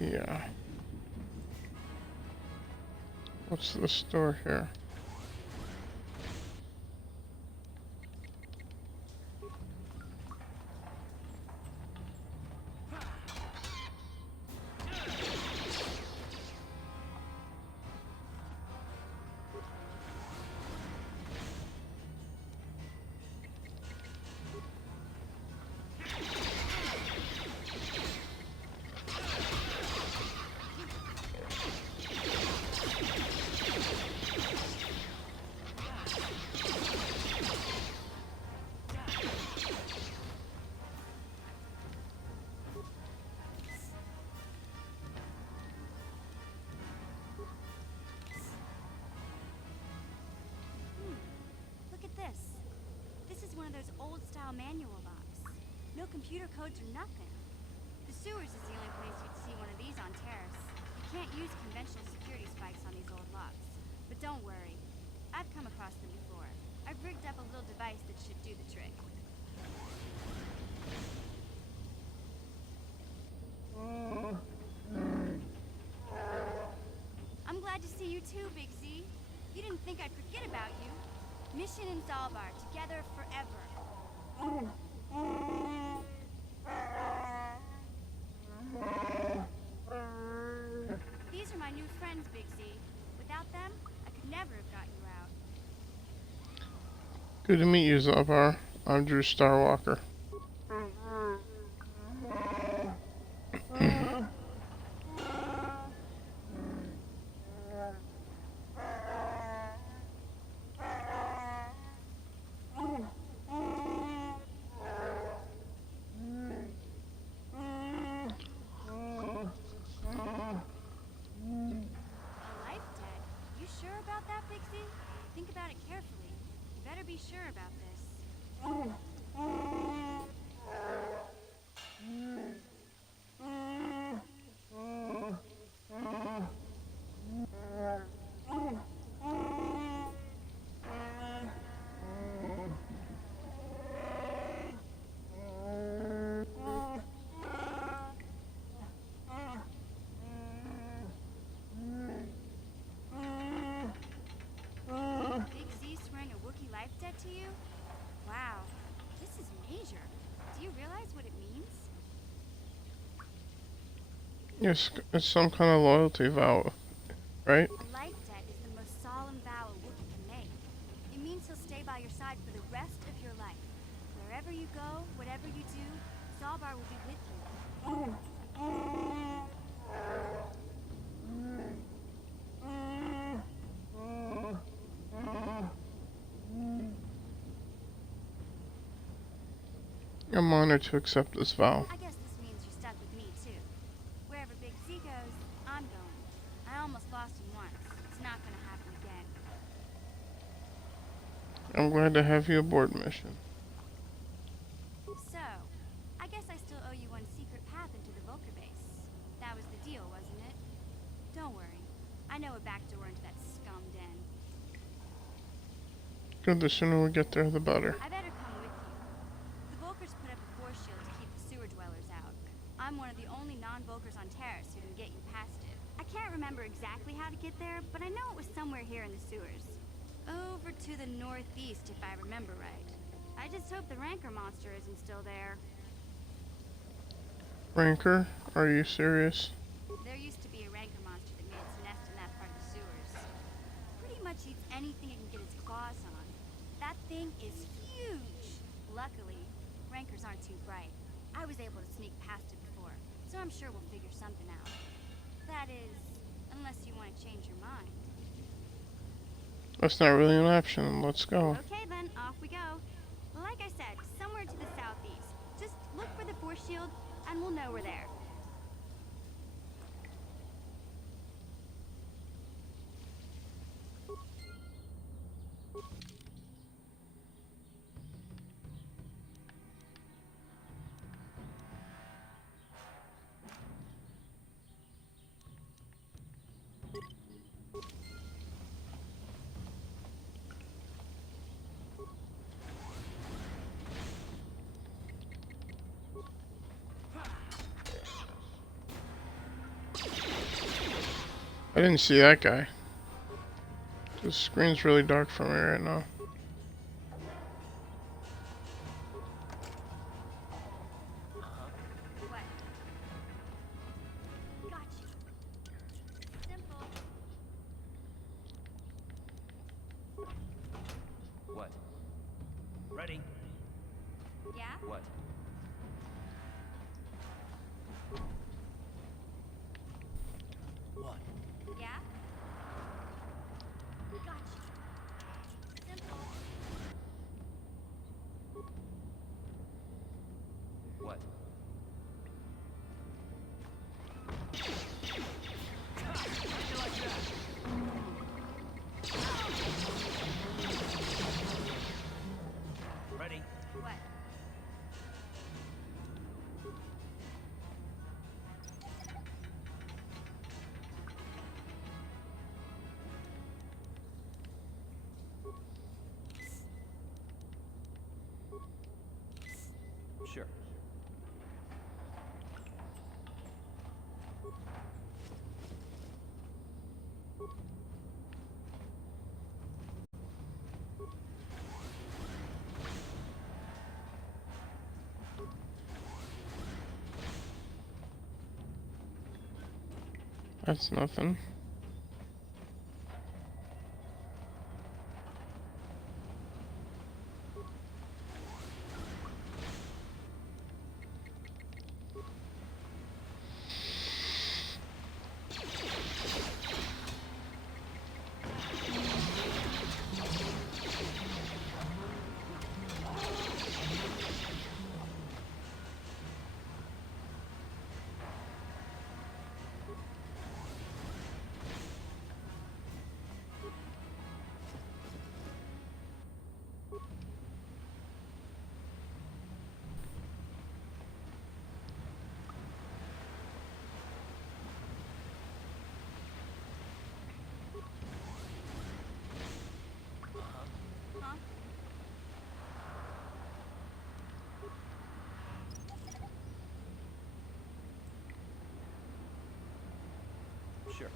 Yeah. What's this door here? all manual locks. No computer codes or nothing. The sewers is the only place you'd see one of these on Terrace. You can't use conventional security spikes on these old locks. But don't worry. I've come across them before. I've rigged up a little device that should do the trick. I'm glad to see you too, Big Z. You didn't think I'd forget about you. Mission and Zalbar, together forever. These are my new friends, Big Z. Without them, I could never have got you out. Good to meet you, Zalbar. I'm Drew Starwalker. Think about it carefully. You better be sure about this. To you? Wow, this is major. Do you realize what it means? Yes, it's some kind of loyalty vow, right? A life debt is the most solemn vow a Wookiee can make. It means he'll stay by your side for the rest of your life. Wherever you go, whatever you do, Zalbar will be with you. I'm honored to accept this vow. I guess this means you're stuck with me, too. Wherever Big Z goes, I'm going. I almost lost him once. It's not going to happen again. I'm glad to have you aboard mission. So, I guess I still owe you one secret path into the Vulcan base. That was the deal, wasn't it? Don't worry. I know a back door into that scum den. Good, the sooner we get there, the better. I better come with you. The Vulkars put up a force shield to keep the sewer dwellers out. I'm one of the only non-Vulkars on Terrace who can get you past it. I can't remember exactly how to get there, but I know it was somewhere here in the sewers. Over to the northeast, if I remember right. I just hope the Rancor monster isn't still there. Rancor? Are you serious? There used to be a Rancor monster that made its nest in that part of the sewers. Pretty much eats anything it can get its claws on. That thing is huge! Luckily, Rancors aren't too bright. I was able to sneak past it before, so I'm sure we'll figure something out. That is, unless you want to change your mind. That's not really an option. Let's go. Okay then, off we go. Like I said, somewhere to the southeast. Just look for the force shield, and we'll know we're there. I didn't see that guy. The screen's really dark for me right now. What? Ready? Yeah? What? What? Yeah? Gotcha. Simple. What? Ready? What? That's nothing. Huh? Sure.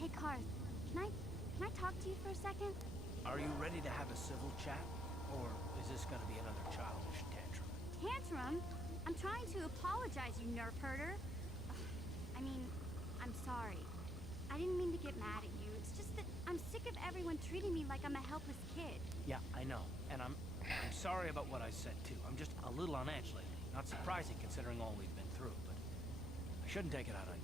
Hey Karth, can I talk to you for a second? Are you ready to have a civil chat? Or is this gonna be another childish tantrum? Tantrum? I'm trying to apologize, you nerf herder. I mean, I'm sorry. I didn't mean to get mad at you. It's just that I'm sick of everyone treating me like I'm a helpless kid. Yeah, I know. And I'm sorry about what I said too. I'm just a little on edge lately. Not surprising considering all we've been through, but I shouldn't take it out on you.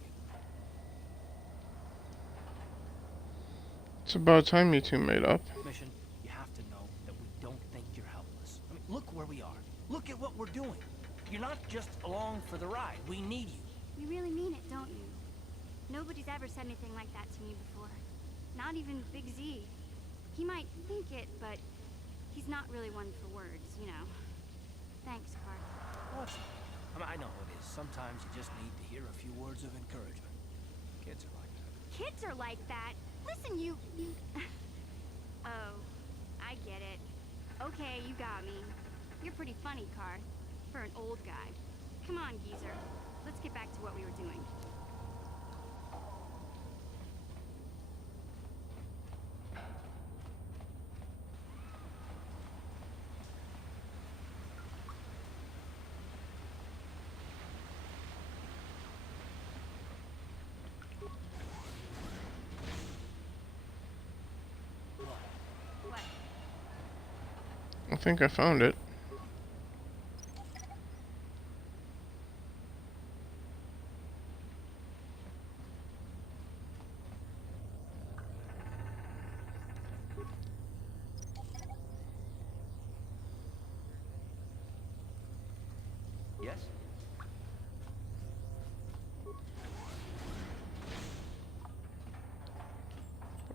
It's about time you two made up. Mission, you have to know that we don't think you're helpless. I mean, look where we are. Look at what we're doing. You're not just along for the ride. We need you. You really mean it, don't you? Nobody's ever said anything like that to me before. Not even Big Z. He might think it, but he's not really one for words, you know. Thanks, Karth. Well, I know it is. Sometimes you just need to hear a few words of encouragement. Kids are like that. Kids are like that? Listen, you... Oh, I get it. Okay, you got me. You're pretty funny, Karth. For an old guy. Come on, geezer. Let's get back to what we were doing. What? I think I found it. Yes?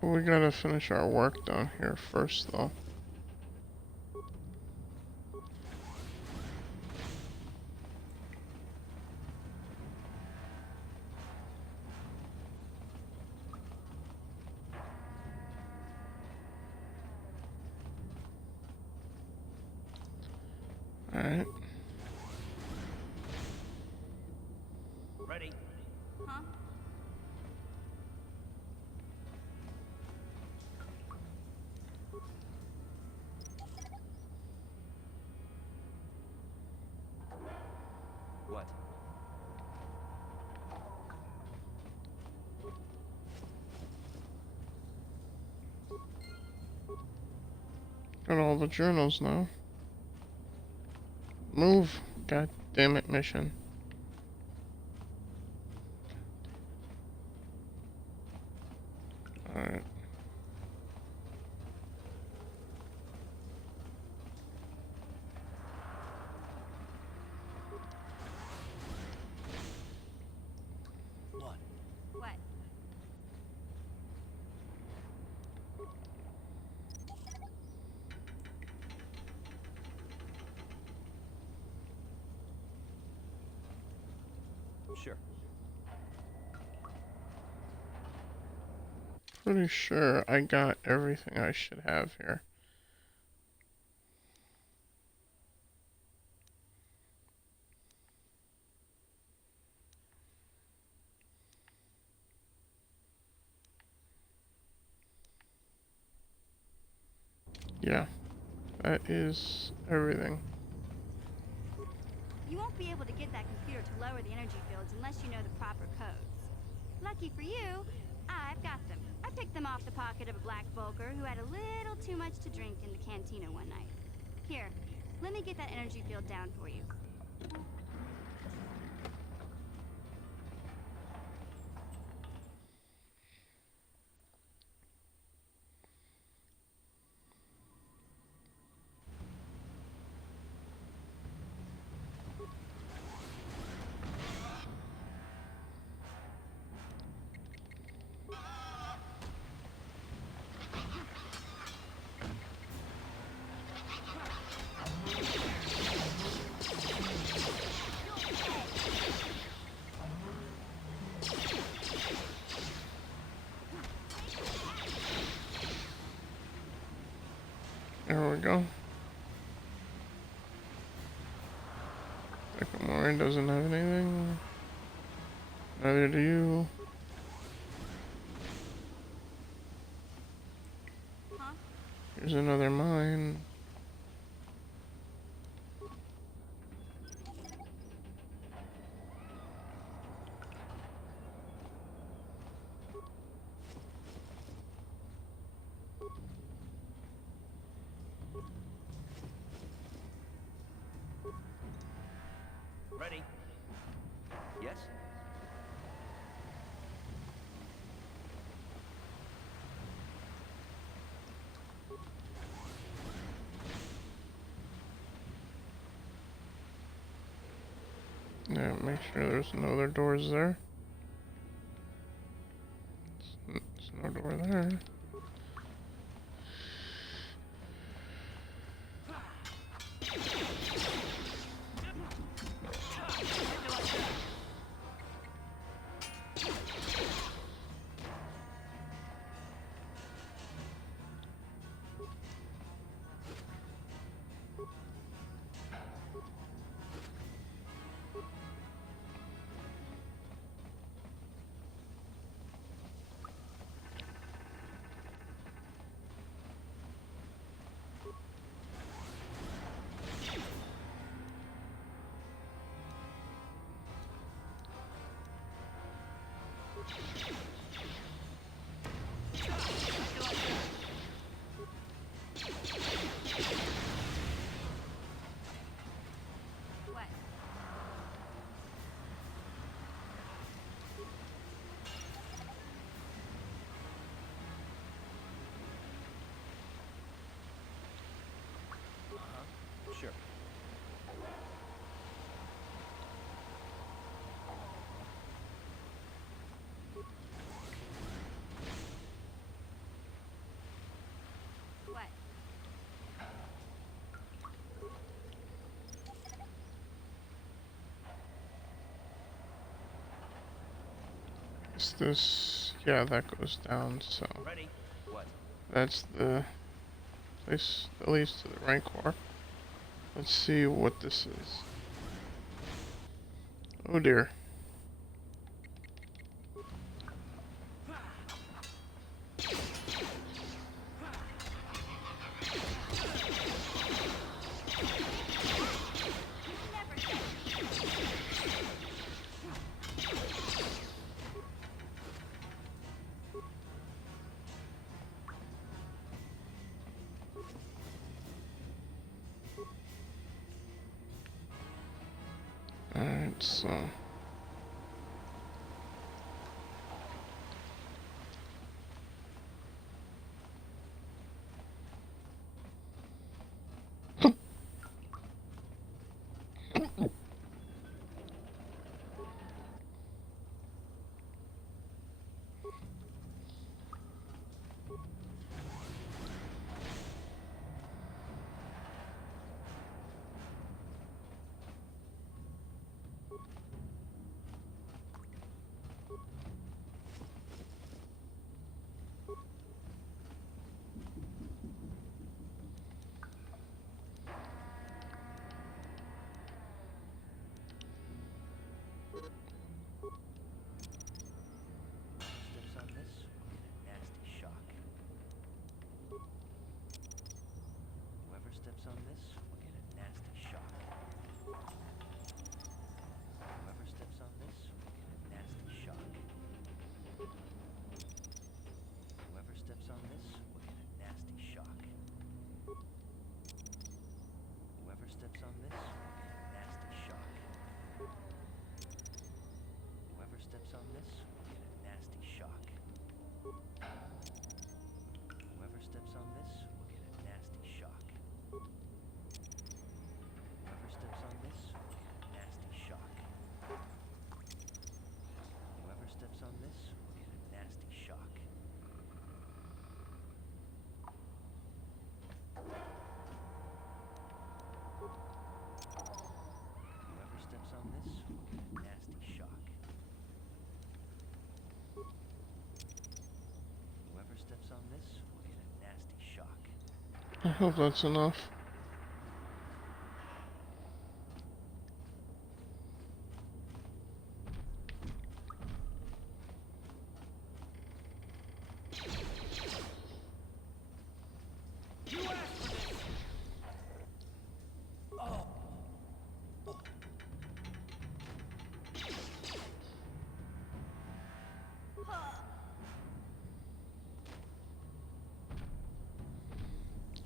We gotta finish our work down here first, though. Alright. Ready? Huh? What? Got all the journals now. Move. God damn it, mission. Alright. What? What? Sure. Pretty sure I got everything I should have here. Yeah, that is everything. You won't be able to get that computer to lower the energy fields unless you know the proper codes. Lucky for you, I've got them. I picked them off the pocket of a black Volker who had a little too much to drink in the cantina one night. Here, let me get that energy field down for you. There we go. Maureen doesn't have anything. Neither do you. Huh? Here's another mine. Ready? Yes? Yeah, make sure there's no other doors there. There's no door there. What? Sure. What? Is this? Yeah, that goes down. So Ready? What? that's the place that leads to the Rancor. Let's see what this is. Oh dear. Alright, so I hope that's enough.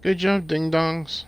Good job, ding dongs.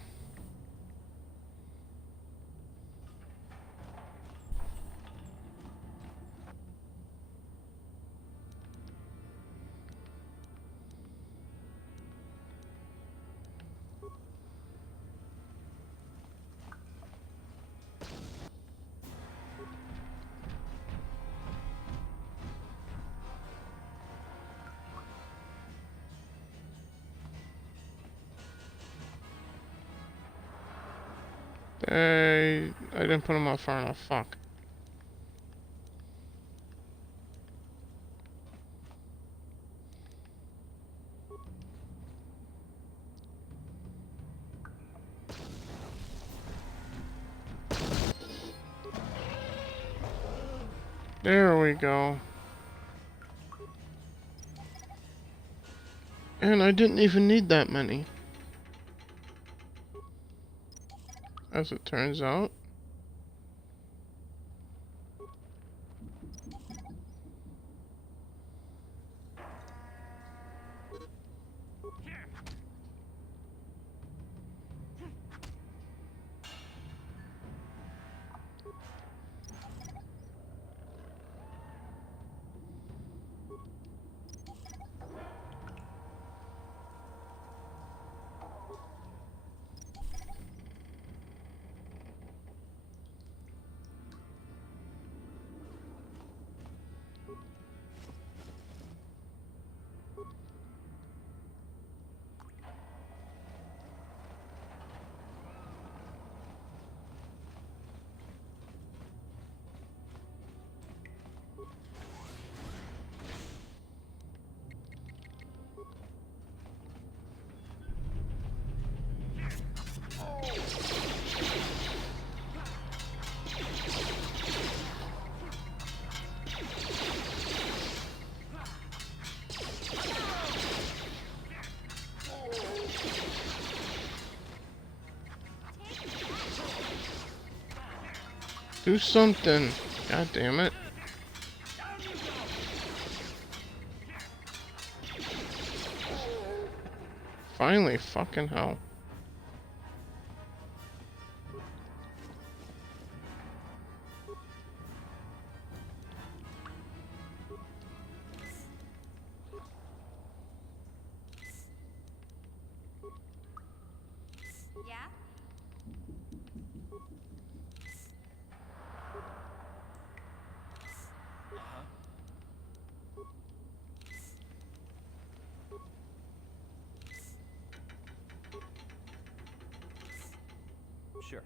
I didn't put them out far enough. Fuck. There we go. And I didn't even need that many, as it turns out. Do something. God damn it. Finally, fucking hell. Yeah? Sure.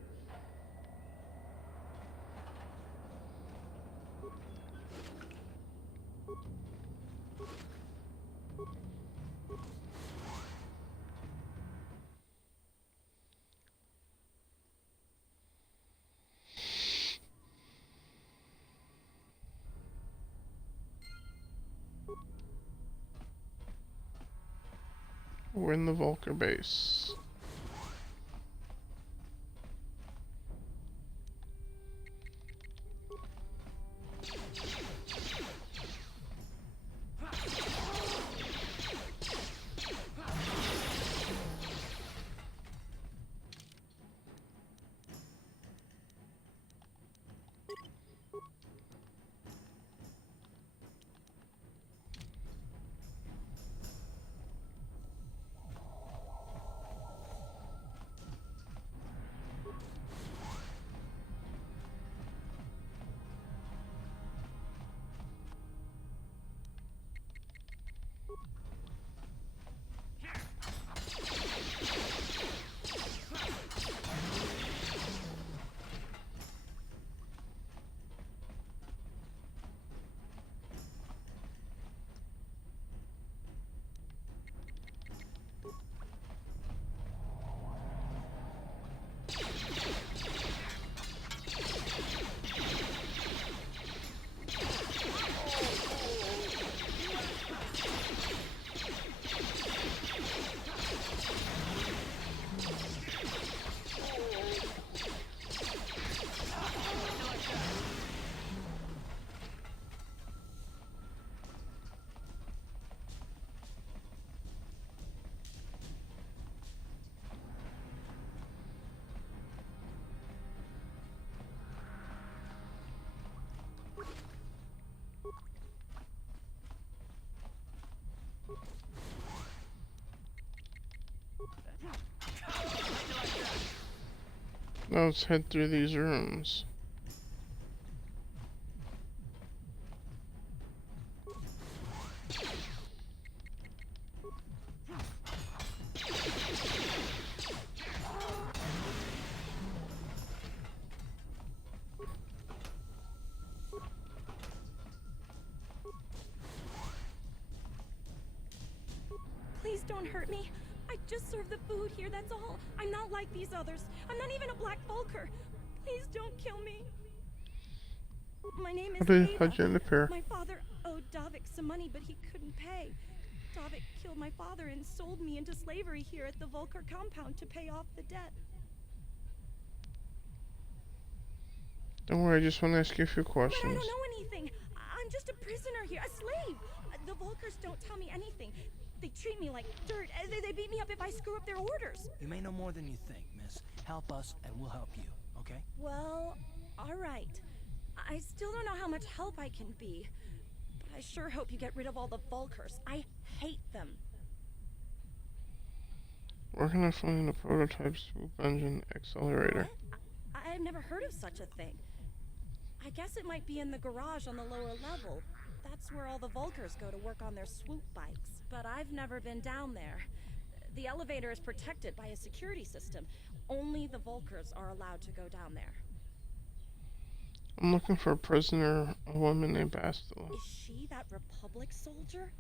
We're in the Volker base. Now let's head through these rooms. Please don't hurt me. I just serve the food here, that's all. I'm not like these others. I'm not even a Black Vulker. Please don't kill me. My name is How'd you end up here? My father owed Davik some money, but he couldn't pay. Davik killed my father and sold me into slavery here at the Vulker compound to pay off the debt. Don't worry, I just want to ask you a few questions. But I don't know anything. I'm just a prisoner here, a slave. The Vulkers don't tell me anything. They treat me like dirt. They beat me up if I screw up their orders. You may know more than you think, miss. Help us and we'll help you, okay? Well, all right. I still don't know how much help I can be. But I sure hope you get rid of all the Vulkers. I hate them. Where can I find a prototype swoop engine accelerator? I've never heard of such a thing. I guess it might be in the garage on the lower level. That's where all the Vulkers go to work on their swoop bikes. But I've never been down there. The elevator is protected by a security system. Only the Vulkers are allowed to go down there. I'm looking for a prisoner, a woman named Bastila. Is she that Republic soldier?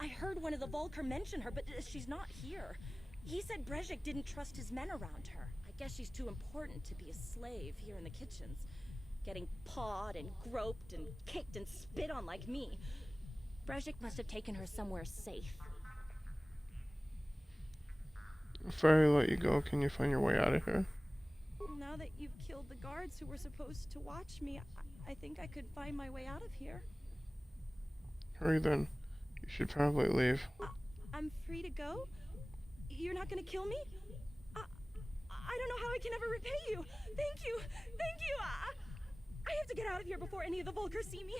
I heard one of the Vulker mention her, but she's not here. He said Brezhik didn't trust his men around her. I guess she's too important to be a slave here in the kitchens. Getting pawed and groped and kicked and spit on like me. Brezhik must have taken her somewhere safe. If I let you go, can you find your way out of here? Now that you've killed the guards who were supposed to watch me, I think I could find my way out of here. Hurry then. You should probably leave. I'm free to go? You're not gonna kill me? I don't know how I can ever repay you. Thank you. Thank you. I have to get out of here before any of the Vulkers see me.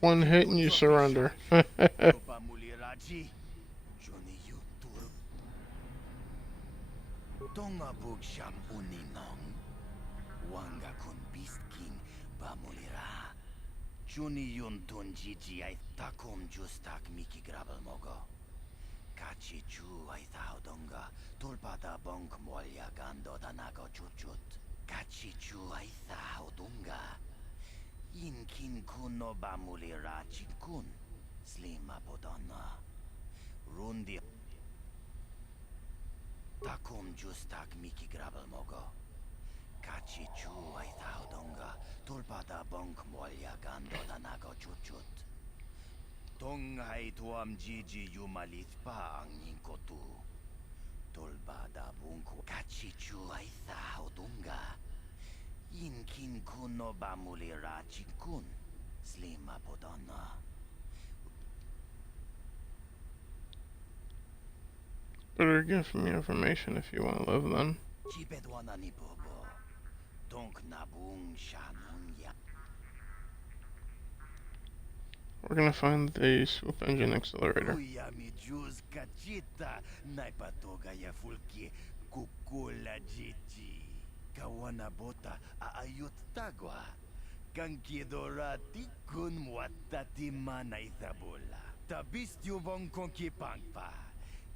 One hit and you surrender. Tonga Bugsham Uninong, Wanga Kun Beast King Bamulira, Juni Yun Tun Gigi I Takum Justak Miki Grabel Mogo, Kachi Chu I Thaudonga, Tulpada Bonk Molia Gando Danago Chuchut, Kachi Chu I Thaudunga, Inkin Kuno Bamulira Chikun, Slima Bodonna, Rundi. Takum justak Miki Grabel Mogo. Kachi Chu I Thaudonga, Tulpada Bonk Molia Gando Danago Chuchut. Tonghai Tuam Gigi Yumalit Pa Ang Yinkotu. Tulbada Bunku Kachi Chu I Thaudunga. Inkin Kuno Bamulira Chikun, Slima Podonna. Better give me information if you want to live then. We're gonna find the swoop engine accelerator.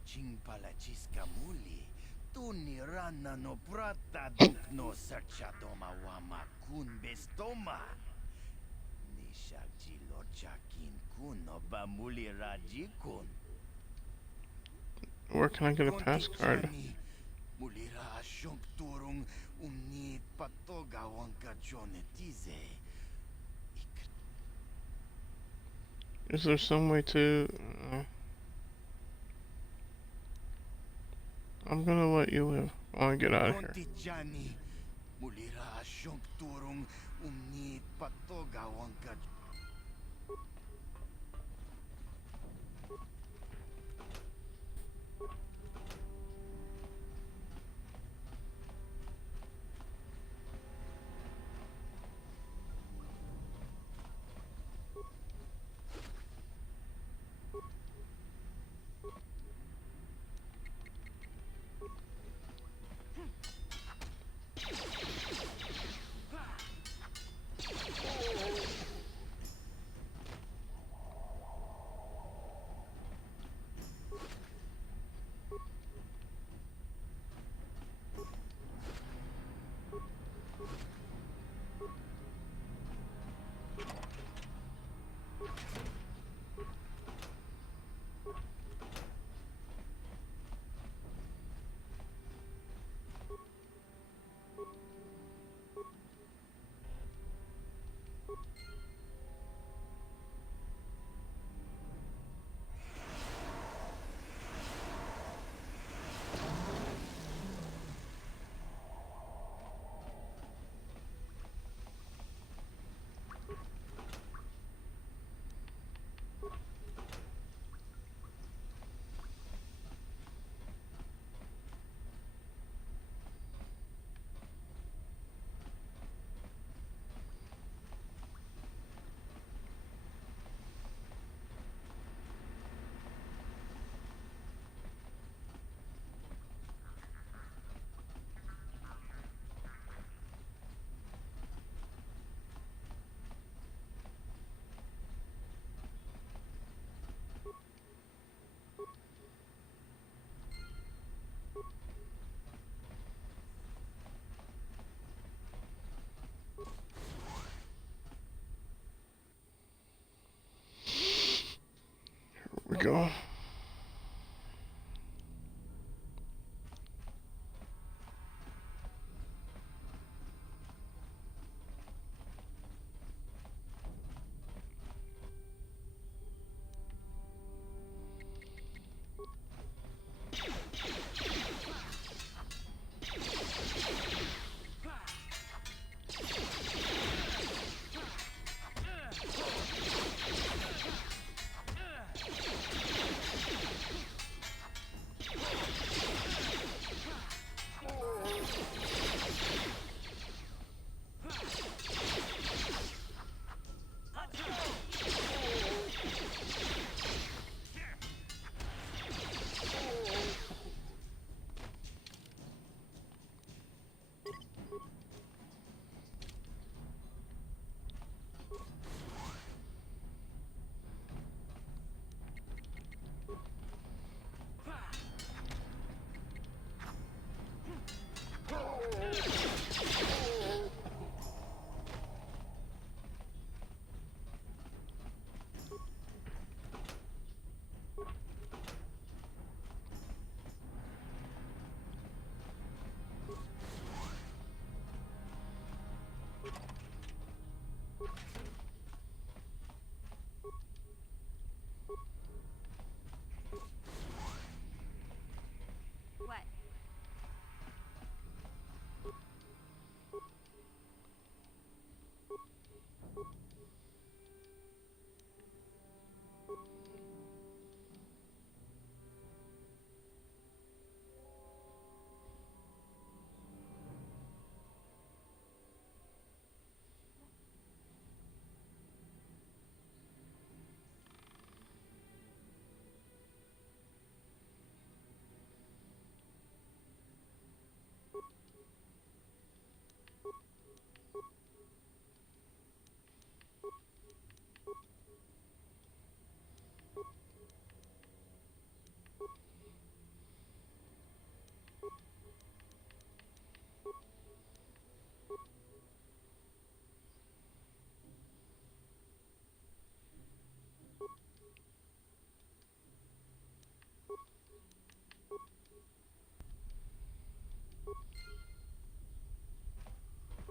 Chingpalachiska muli, tuni rana no prata duk no sarchadoma wama kun bestoma. Nishakji lochakin kun no bamuli raji kun. Where can I get a pass card? Mulira shunk turung umni patoga wanka jonetize. Is there some way to... I'm gonna let you live while I get out of here. we go.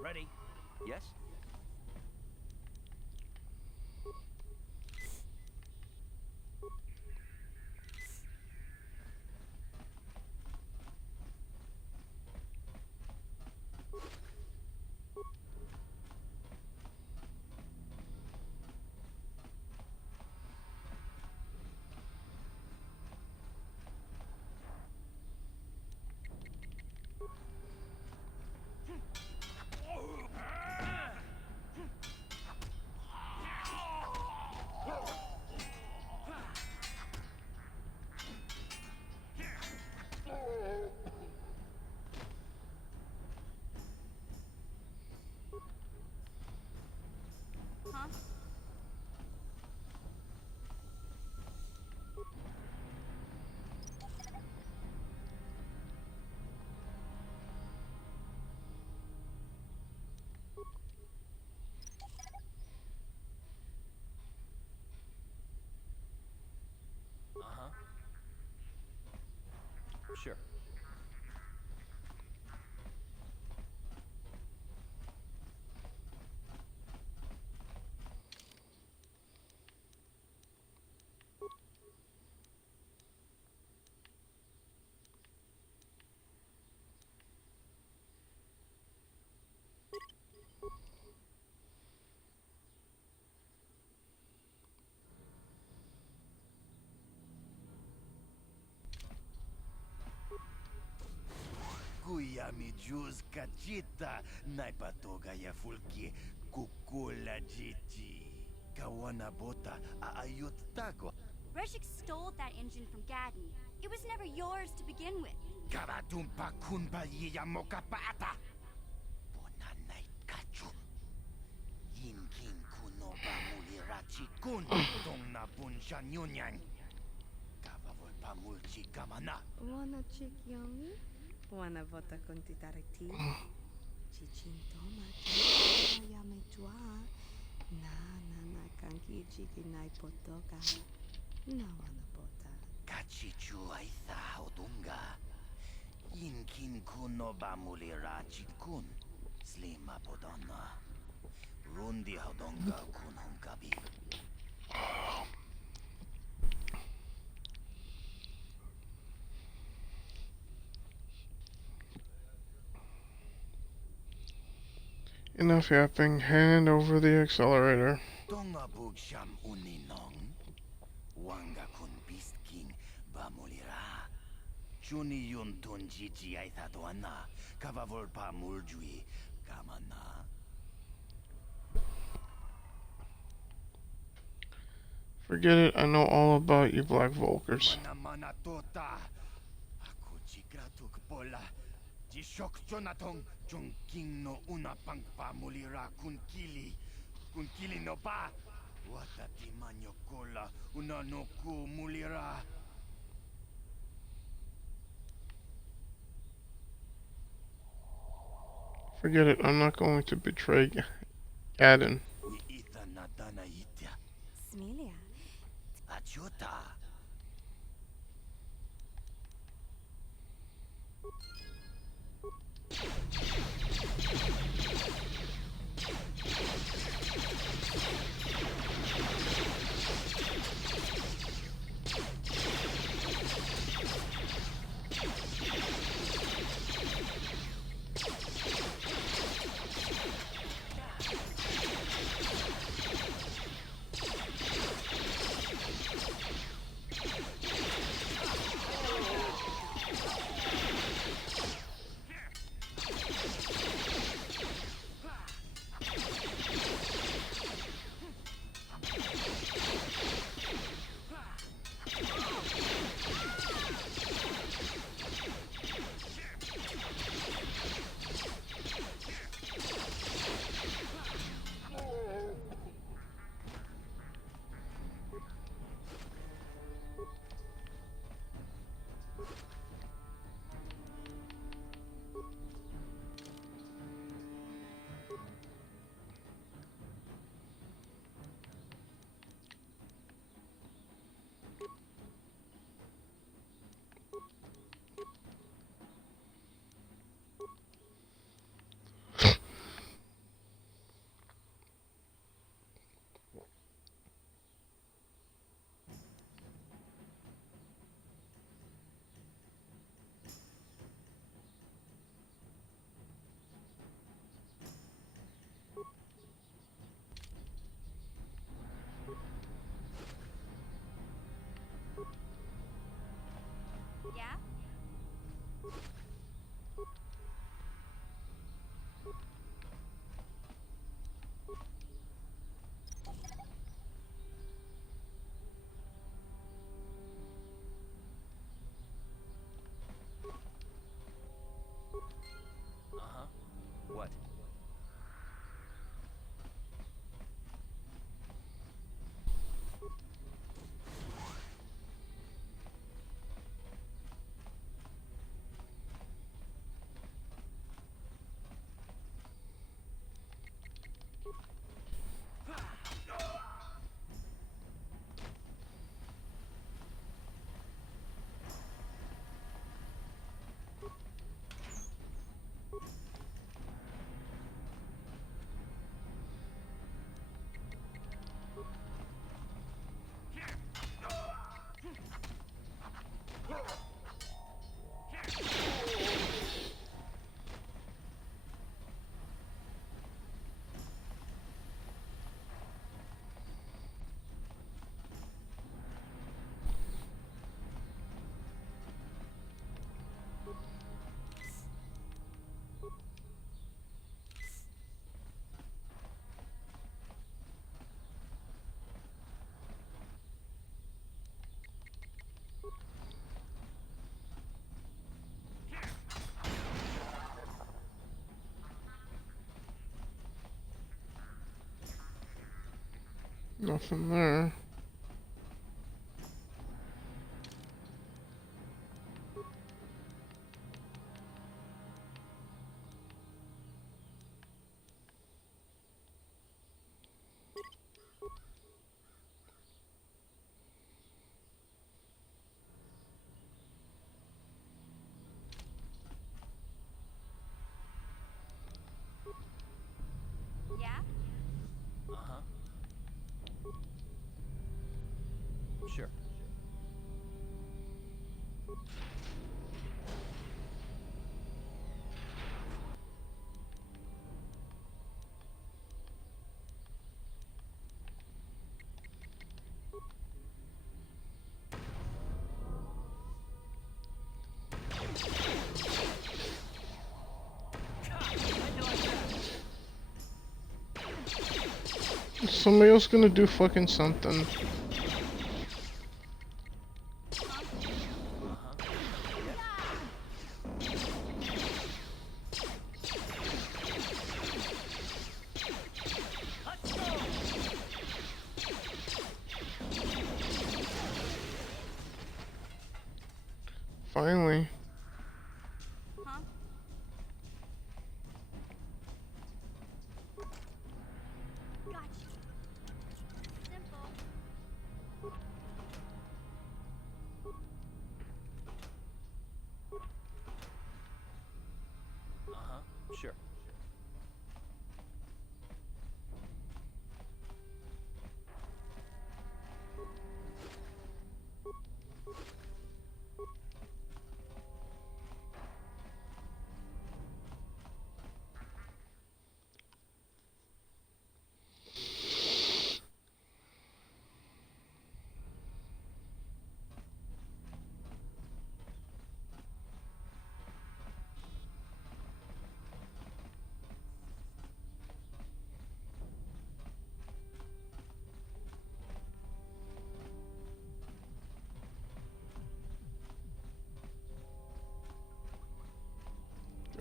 Ready? Yes? Huh? Uh-huh. Sure. Kuya mi juz kachita, naipatoga ya fulki, kukula jichi. Kawana bota aayot tako. Reshik stole that engine from Gadni. It was never yours to begin with. Karatumpa kunpa yiya mokapata. Bonanay kachu. Yinkin kuno ba mulirachi kun. Tong na punsha nyunyan. Kavavol pa mulchi kamana. Wanna chick yummy? Wanna vota con titareti? Chichintoma yame tua. Na kanki chiki nai potoka. Na wanna bota. Kachichu aitha hodunga. Yinkin kuno ba mulirachi kun. Slima podonna. Rundi hodonga kun hunkabi. Enough yapping. Hand over the accelerator. Tonga bugsham uninong. Wanga kun bisking bamulira. Chuni yun tun jiji aitha doana. Kavavol pa muljui. Kamana. Forget it. I know all about you Black Volkers. Mana tota. Ako chikratuk pola. Jishok Jonathan. Chongking no una pang pamulira kun kili. Kun kili no pa. Watati manyo kola. Una no ku mulira. Forget it. I'm not going to betray Gadden. Smilia. Achuta. Nothing there. Yeah? Uh-huh. Sure. Is somebody else gonna do fucking something? Finally. Huh? Gotcha. Simple. Uh-huh. Sure.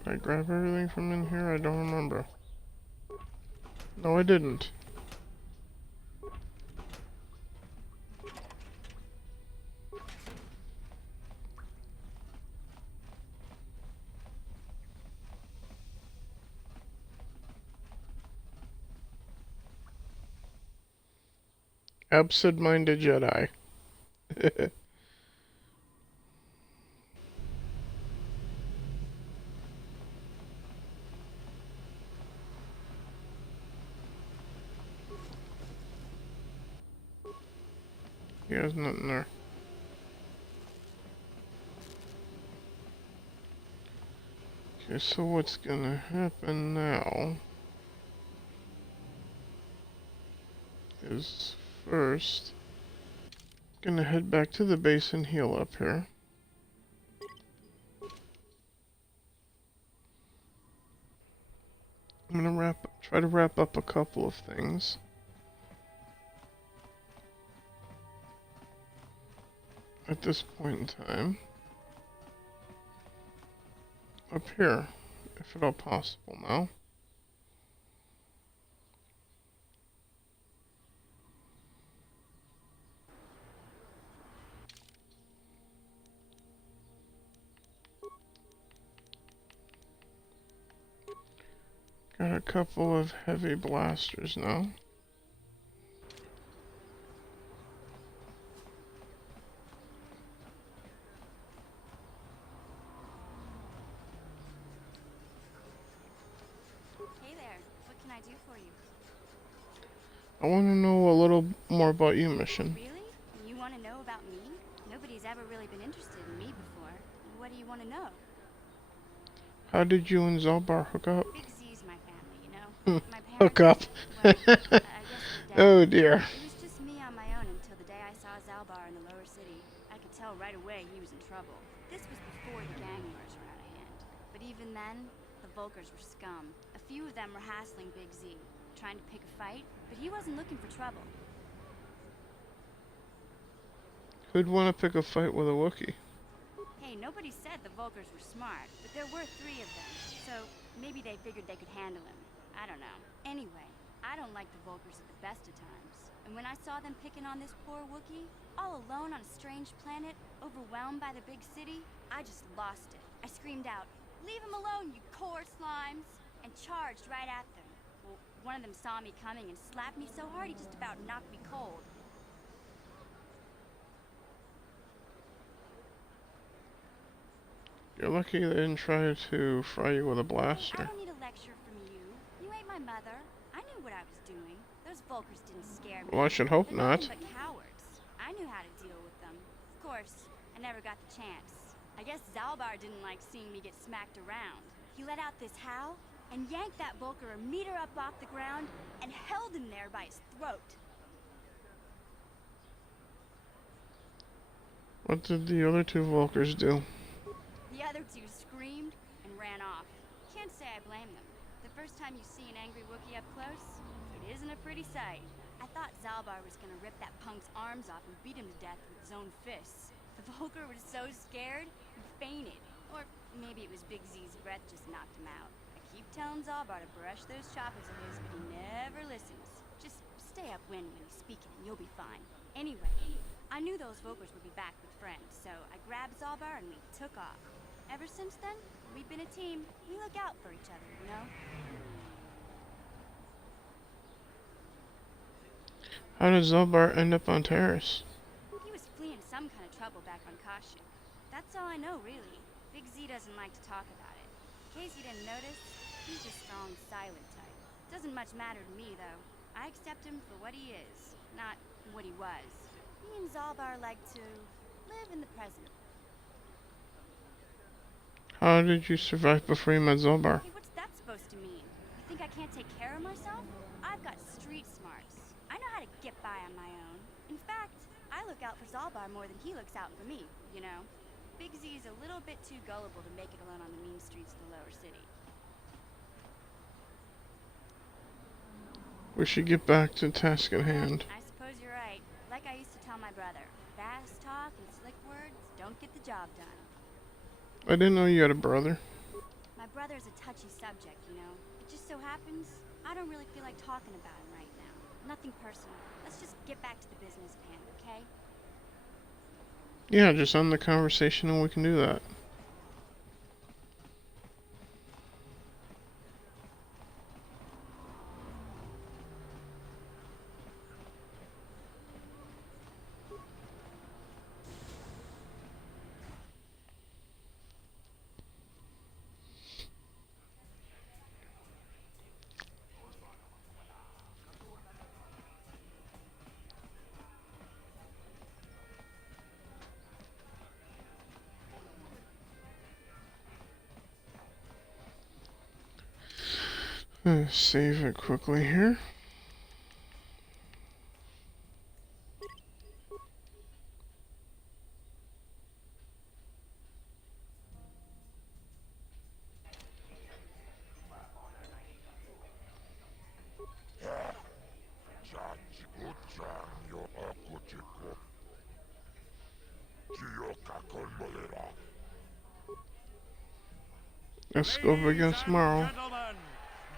Did I grab everything from in here? I don't remember. No, I didn't. Absent-minded Jedi. He has nothing there. Okay, so what's gonna happen now is first gonna head back to the base and heal up here. I'm gonna try to wrap up a couple of things. At this point in time. Up here, if at all possible now. Got a couple of heavy blasters now. Hey there. What can I do for you? I want to know a little more about you, Mission. Really? You want to know about me? Nobody's ever really been interested in me before. What do you want to know? How did you and Zalbar hook up? Big Z's my family, you know? My parents, Hook up. well, I guess they're dead. Oh dear. It was just me on my own until the day I saw Zalbar in the lower city. I could tell right away he was in trouble. This was before the gang wars were out of hand. But even then, the Vulkars were scum. A few of them were hassling Big Z, trying to pick a fight, but he wasn't looking for trouble. Who'd want to pick a fight with a Wookiee? Hey, nobody said the Vulkars were smart, but there were 3 of them, so maybe they figured they could handle him. I don't know. Anyway, I don't like the Volkers at the best of times. And when I saw them picking on this poor Wookiee, all alone on a strange planet, overwhelmed by the big city, I just lost it. I screamed out, "Leave him alone, you core slimes!" and charged right at them. Well, one of them saw me coming and slapped me so hard he just about knocked me cold. You're lucky they didn't try to fry you with a blaster. I don't need a lecture from you. You ain't my mother. I knew what I was doing. Those Volkers didn't scare me. Well, I should hope They're not. nothing but cowards. I knew how to deal with them. Of course, I never got the chance. I guess Zalbar didn't like seeing me get smacked around. He let out this howl and yanked that Volker a meter up off the ground and held him there by his throat. What did the other two Volkers do? The other two screamed and ran off. Can't say I blame them. The first time you see an angry Wookiee up close, it isn't a pretty sight. I thought Zalbar was gonna rip that punk's arms off and beat him to death with his own fists. The Volker was so scared, he fainted. Or maybe it was Big Z's breath just knocked him out. I keep telling Zalbar to brush those choppers of his, but he never listens. Just stay upwind when he's speaking and you'll be fine. Anyway, I knew those Volkers would be back with friends, so I grabbed Zalbar and we took off. Ever since then, we've been a team. We look out for each other, you know? How did Zalbar end up on Terrace? He was fleeing some kind of trouble back on Kashyyyk. That's all I know, really. Big Z doesn't like to talk about it. In case you didn't notice, he's a strong, silent type. Doesn't much matter to me, though. I accept him for what he is, not what he was. Me and Zalbar like to live in the present. How did you survive before you met Zalbar? Hey, what's that supposed to mean? You think I can't take care of myself? I've got street smarts. I know how to get by on my own. In fact, I look out for Zalbar more than he looks out for me, you know? Big Z's a little bit too gullible to make it alone on the mean streets of the lower city. We should get back to task at hand. I suppose you're right. Like I used to tell my brother, fast talk and slick words don't get the job done. I didn't know you had a brother. My brother's a touchy subject, you know. It just so happens, I don't really feel like talking about him right now. Nothing personal. Let's just get back to the business at hand, okay? Yeah, just end the conversation and we can do that. Save it quickly here. Let's go up against Marl. Gentlemen,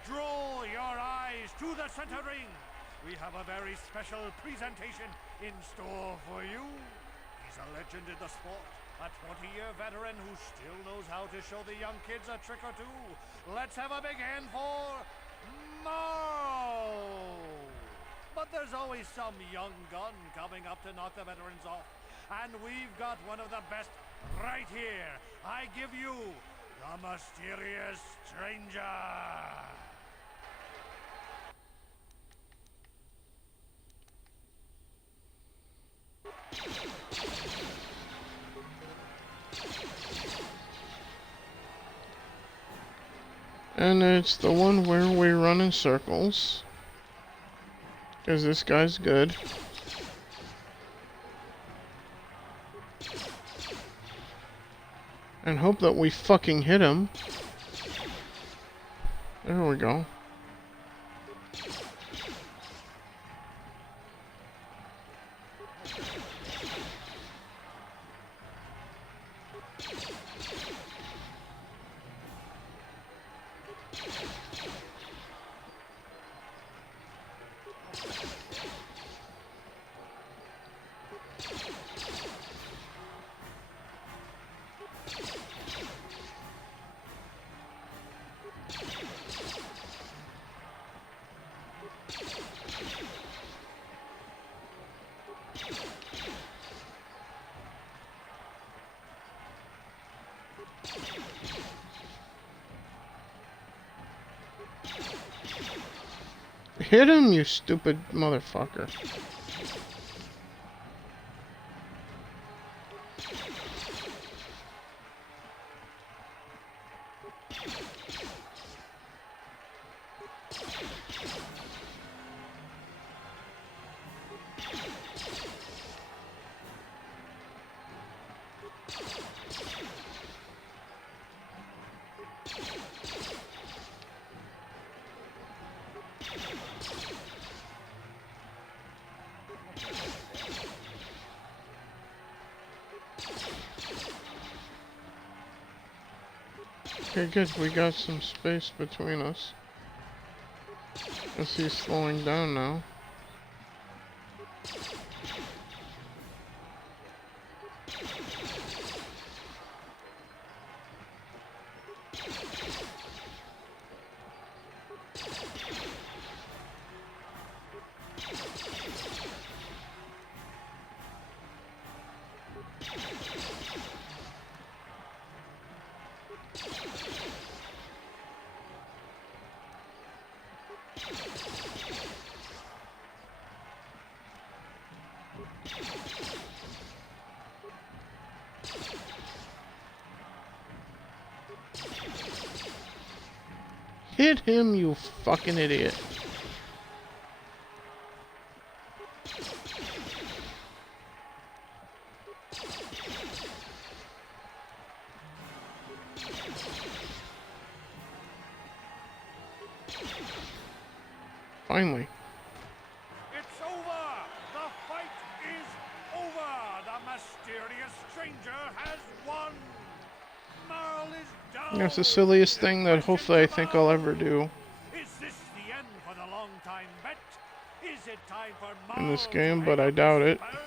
draw your eyes to the center ring. We have a very special presentation in store for you. He's a legend in the sport, a 20-year veteran who still knows how to show the young kids a trick or two. Let's have a big hand for Marl. But there's always some young gun coming up to knock the veterans off. And we've got one of the best right here. I give you the mysterious stranger. And it's the one where we run in circles. Because this guy's good. And hope that we fucking hit him. There we go. Hit him, you stupid motherfucker. Okay, good. We got some space between us. As he's slowing down now. Hit him, you fucking idiot. Finally. It's over! The fight is over! The mysterious stranger has won! Marl is down! That's the silliest thing that hopefully I think I'll ever do Is this the end for the long time bet? Is it time for Marl in this to game, hang but I up doubt his it. spurs?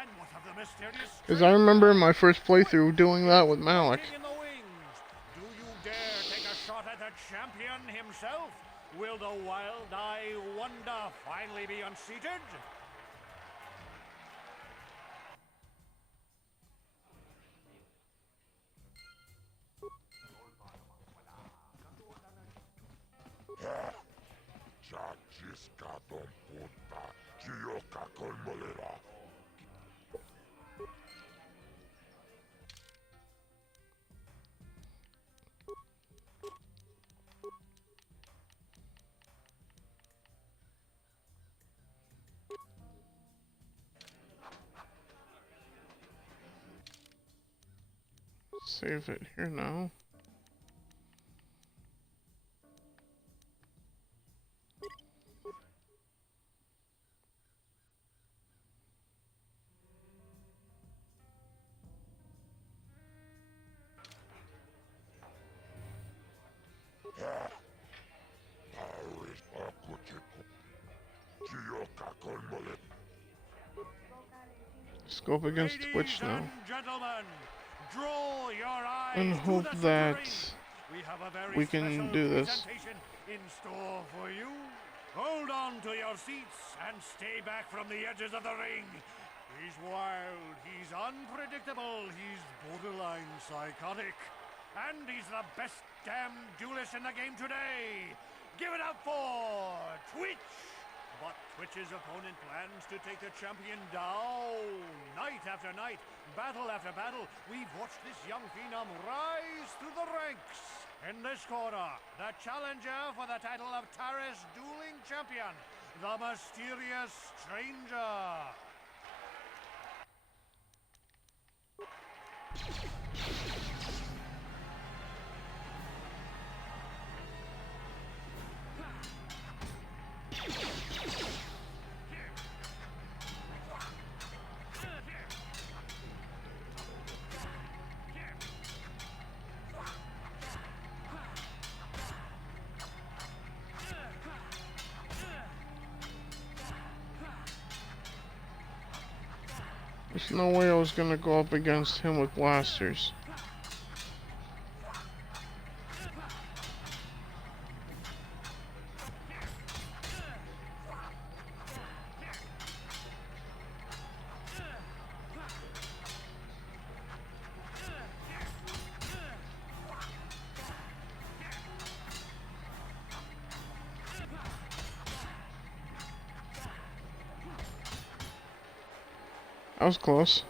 And what of the mysterious Because I remember my first playthrough doing that with Malik. in the wings? Do you dare take a shot at the champion himself? Will the wild-eye wonder finally be unseated? Save it here now. Scope against Twitch now. Gentlemen, draw your eyes And to hope the that we have a very we can special do this. presentation in store for you. Hold on to your seats and stay back from the edges of the ring. He's wild, he's unpredictable, he's borderline psychotic. And he's the best damn duelist in the game today. Give it up for Twitch! But Twitch's opponent plans to take the champion down. Night after night, battle after battle, we've watched this young phenom rise through the ranks. In this corner, the challenger for the title of Taris Dueling Champion, the mysterious stranger. There's no way I was gonna go up against him with blasters. That was close.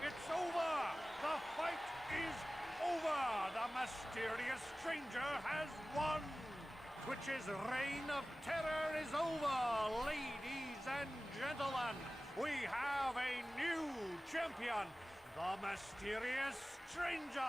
It's over! The fight is over! The mysterious stranger has won! Twitch's reign of terror is over! Ladies and gentlemen, we have a new champion! The mysterious stranger!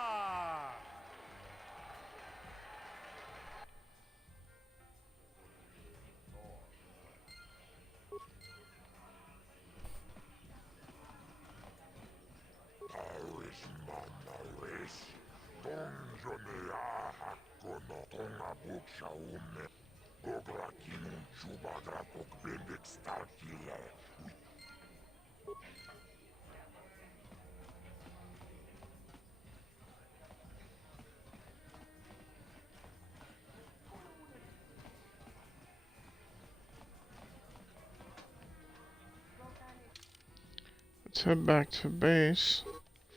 Let's head back to base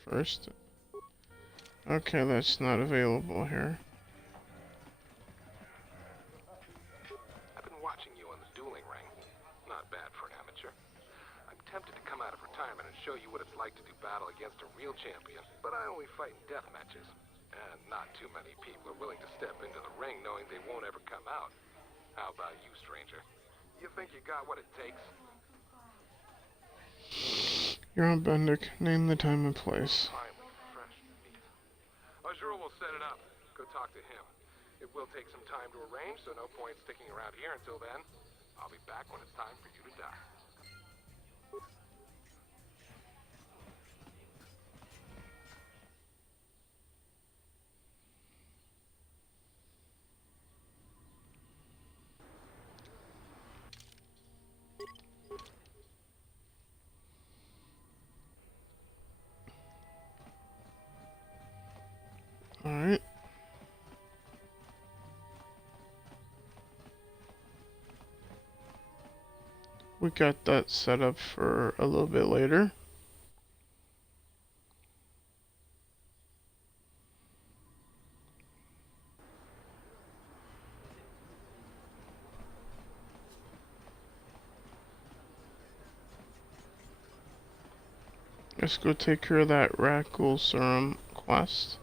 first. Okay, that's not available here. I've been watching you on the dueling ring. Not bad for an amateur. I'm tempted to come out of retirement and show you what it's like to do battle against a real champion, but I only fight in death matches. And not too many people are willing to step into the ring knowing they won't ever come out. How about you, stranger? You think you got what it takes? You're on Bendick. Name the time and place. Azura will set it up. Go talk to him. It will take some time to arrange, so no point sticking around here until then. I'll be back when it's time for you to die. Alright. We got that set up for a little bit later. Let's go take care of that rat ghoul serum quest.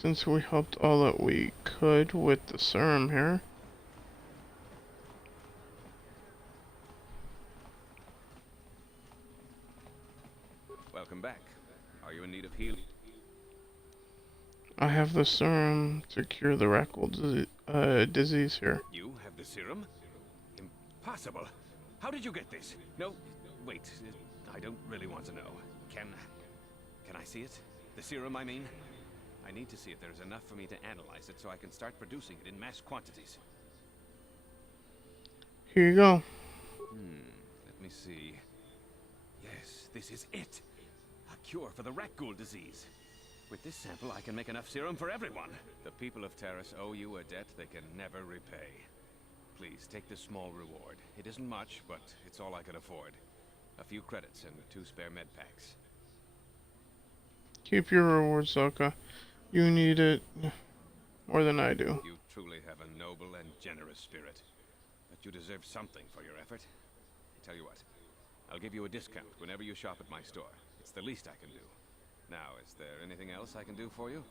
Since we helped all that we could with the serum here. Welcome back. Are you in need of healing? I have the serum to cure the rat ghoul disease here. You have the serum? Impossible. How did you get this? No, wait. I don't really want to know. Can I see it? The serum, I mean? I need to see if there's enough for me to analyze it so I can start producing it in mass quantities. Here you go. Let me see. Yes, this is it. A cure for the rat ghoul disease. With this sample, I can make enough serum for everyone. The people of Terrace owe you a debt they can never repay. Please, take this small reward. It isn't much, but it's all I can afford. A few credits and 2 spare med packs. Keep your reward, Soka. You need it more than I do. You truly have a noble and generous spirit. But you deserve something for your effort. Tell you what, I'll give you a discount whenever you shop at my store. It's the least I can do. Now, is there anything else I can do for you?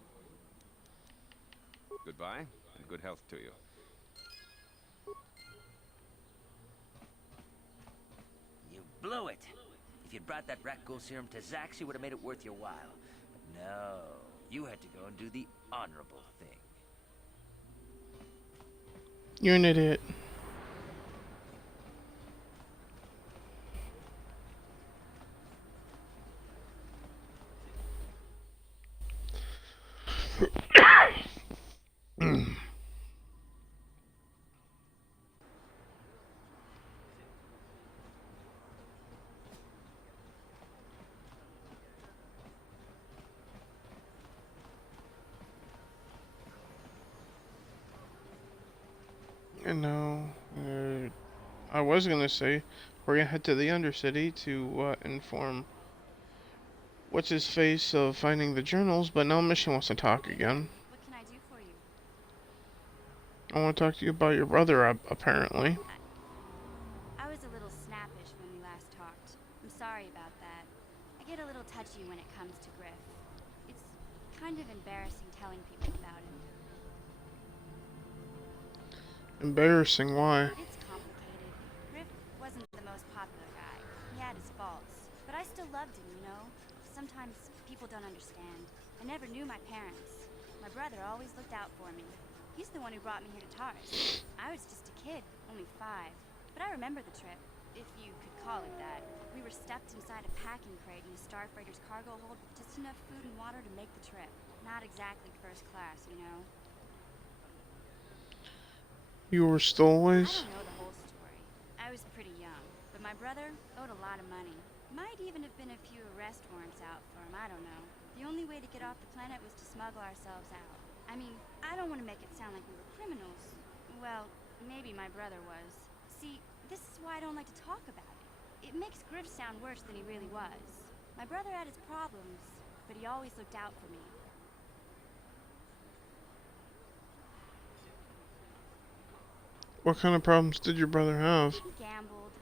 Goodbye, and good health to you. You blew it. If you'd brought that rat ghoul serum to Zax, you would have made it worth your while. But no, you had to go and do the honorable thing. You're an idiot. And now, I was gonna say we're gonna head to the Undercity to inform what's his face of finding the journals, but now Mission wants to talk again. What can I do for you? I want to talk to you about your brother, apparently. kind of embarrassing telling people about him. Embarrassing, why? It's complicated. Griff wasn't the most popular guy. He had his faults. But I still loved him, you know? Sometimes people don't understand. I never knew my parents. My brother always looked out for me. He's the one who brought me here to Taurus. I was just a kid, only 5. But I remember the trip, if you could call it that. We were stuffed inside a packing crate in a starfreighter's cargo hold with just enough food and water to make the trip. Not exactly first class, you know? You were I stowaways? don't know the whole story. I was pretty young, but my brother owed a lot of money. Might even have been a few arrest warrants out for him, I don't know. The only way to get off the planet was to smuggle ourselves out. I mean, I don't want to make it sound like we were criminals. Well, maybe my brother was. See, this is why I don't like to talk about it. It makes Griff sound worse than he really was. My brother had his problems, but he always looked out for me. What kind of problems did your brother have? He gambled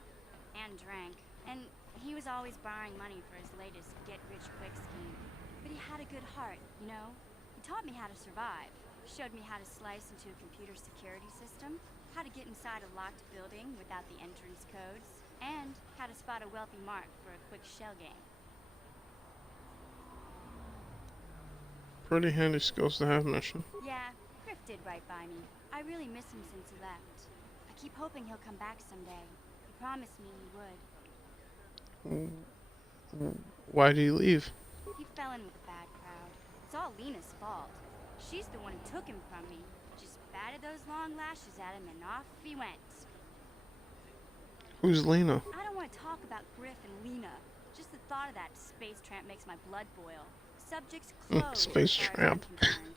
and drank, and he was always borrowing money for his latest get-rich-quick scheme. But he had a good heart, you know? He taught me how to survive, showed me how to slice into a computer security system, how to get inside a locked building without the entrance codes, and how to spot a wealthy mark for a quick shell game. Pretty handy skills to have, Mission. Yeah, Griff did right by me. I really miss him since he left. I keep hoping he'll come back someday. He promised me he would. Why did he leave? He fell in with a bad crowd. It's all Lena's fault. She's the one who took him from me. Just batted those long lashes at him and off he went. Who's Lena? I don't want to talk about Griff and Lena. Just the thought of that space tramp makes my blood boil. Subject's closed. Space tramp.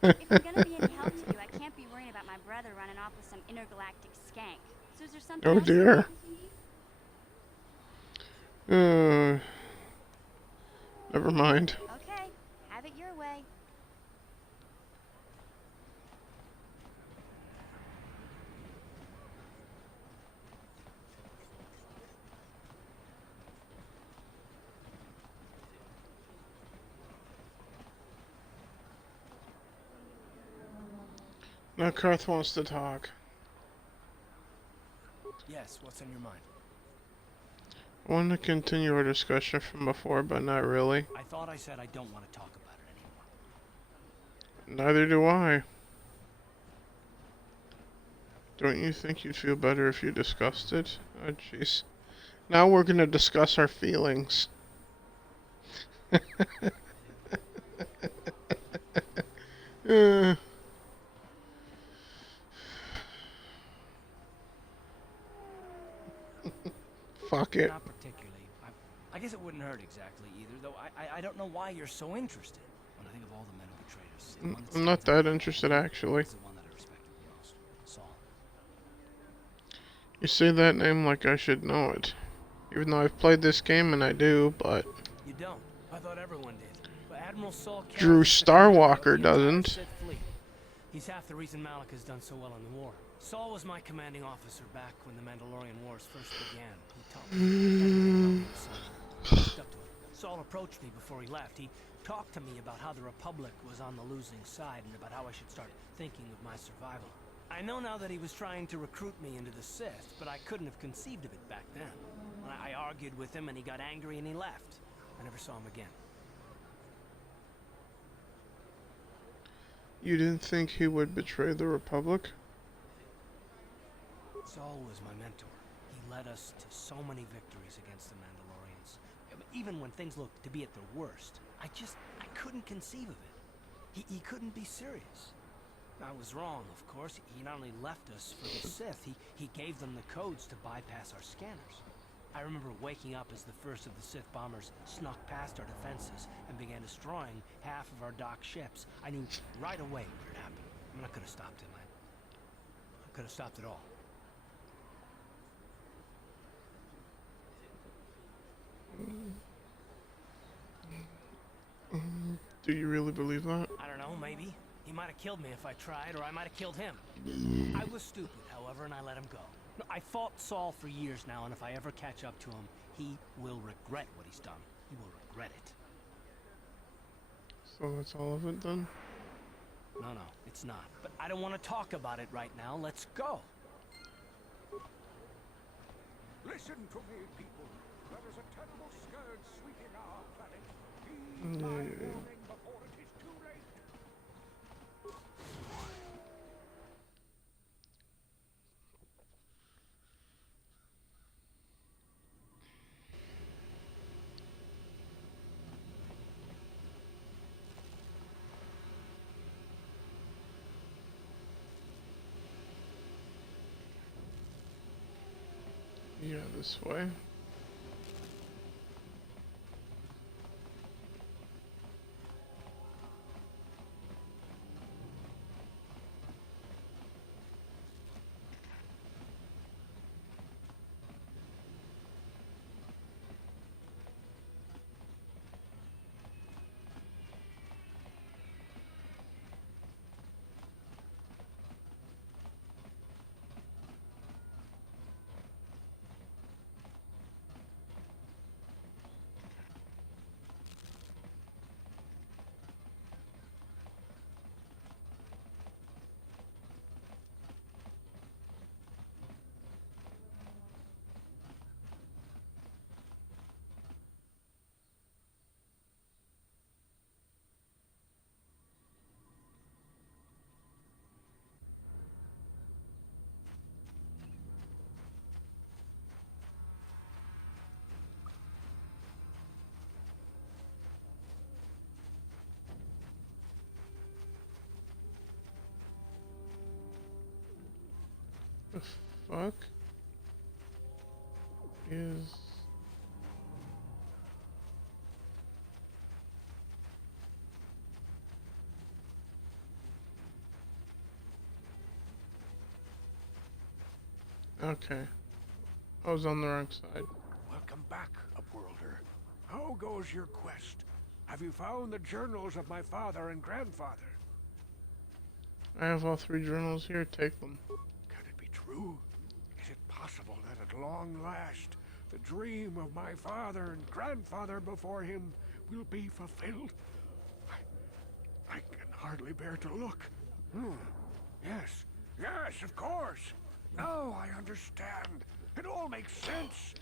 If I'm gonna be any help to you, I can't be worrying about my brother running off with some intergalactic skank. So is there something Oh else dear. Never mind. Okay, have it your way. Now Karth wants to talk. Yes, what's on your mind? I want to continue our discussion from before, but not really. I thought I said I don't want to talk about it anymore. Neither do I. Don't you think you'd feel better if you discussed it? Oh, jeez. Now we're gonna discuss our feelings. Fuck it. Not particularly. I guess it wouldn't hurt exactly either, though I don't know why you're so interested. When I think of all the men who betrayed us, the one I'm not that interested, actually. is the one that I respected the most. Saul. You say that name like I should know it. Even though I've played this game, and I do, but... You don't. I thought everyone did. But Admiral Saul Drew Starwalker doesn't. He's half the reason Malik has done so well in the war. Saul was my commanding officer back when the Mandalorian Wars first began. He taught me everything about being a soldier. I looked up to him. Saul approached me before he left. He talked to me about how the Republic was on the losing side and about how I should start thinking of my survival. I know now that he was trying to recruit me into the Sith, but I couldn't have conceived of it back then. I argued with him and he got angry and he left. I never saw him again. You didn't think he would betray the Republic? Saul was my mentor. He led us to so many victories against the Mandalorians. Even when things looked to be at their worst, I couldn't conceive of it. He couldn't be serious. I was wrong, of course. He not only left us for the Sith, he gave them the codes to bypass our scanners. I remember waking up as the first of the Sith bombers snuck past our defenses and began destroying half of our docked ships. I knew right away what had happened. I mean, I could have stopped him. I could have stopped it all. Do you really believe that? I don't know, maybe. He might have killed me if I tried, or I might have killed him. I was stupid, however, and I let him go. I fought Saul for years now, and if I ever catch up to him, he will regret what he's done. He will regret it. So that's all of it then? No, it's not. But I don't want to talk about it right now. Let's go. Listen to me, people. There is a terrible scourge sweeping our planet. Heed my warning before it is too late. Yeah, this way. The fuck is... Okay. I was on the wrong side. Welcome back, Upworlder. How goes your quest? Have you found the journals of my father and grandfather? I have all 3 journals here, take them. Can it be true? Is it possible that at long last, the dream of my father and grandfather before him will be fulfilled? I can hardly bear to look. Yes, of course. Now I understand. It all makes sense.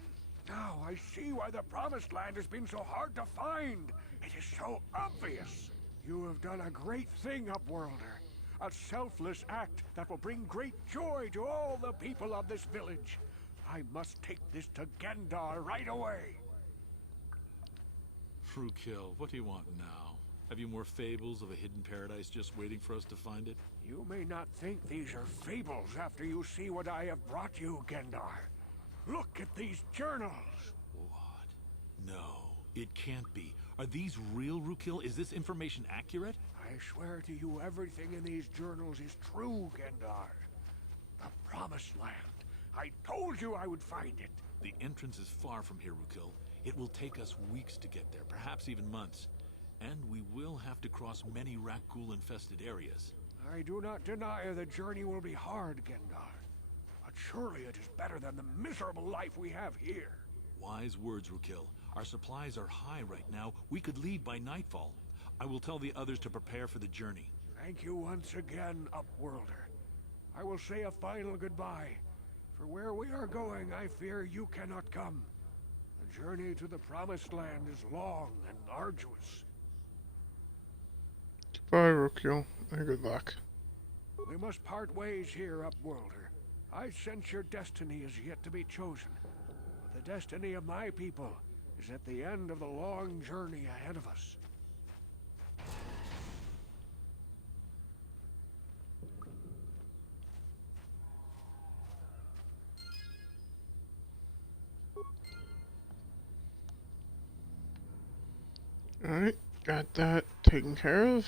Now I see why the Promised Land has been so hard to find. It is so obvious. You have done a great thing, Upworlder. A selfless act that will bring great joy to all the people of this village. I must take this to Gendar right away. Frukill, what do you want now? Have you more fables of a hidden paradise just waiting for us to find it? You may not think these are fables after you see what I have brought you, Gendar. Look at these journals. What? No, it can't be. Are these real, Frukill? Is this information accurate? I swear to you, everything in these journals is true, Gendar. The Promised Land. I told you I would find it. The entrance is far from here, Frukill. It will take us weeks to get there, perhaps even months. And we will have to cross many Rakghoul-infested areas. I do not deny the journey will be hard, Gendar. But surely it is better than the miserable life we have here. Wise words, Frukill. Our supplies are high right now. We could leave by nightfall. I will tell the others to prepare for the journey. Thank you once again, Upworlder. I will say a final goodbye. For where we are going, I fear you cannot come. The journey to the Promised Land is long and arduous. Goodbye, Frukill, and good luck. We must part ways here, Upworlder. I sense your destiny is yet to be chosen. But the destiny of my people is at the end of the long journey ahead of us. Alright, got that taken care of.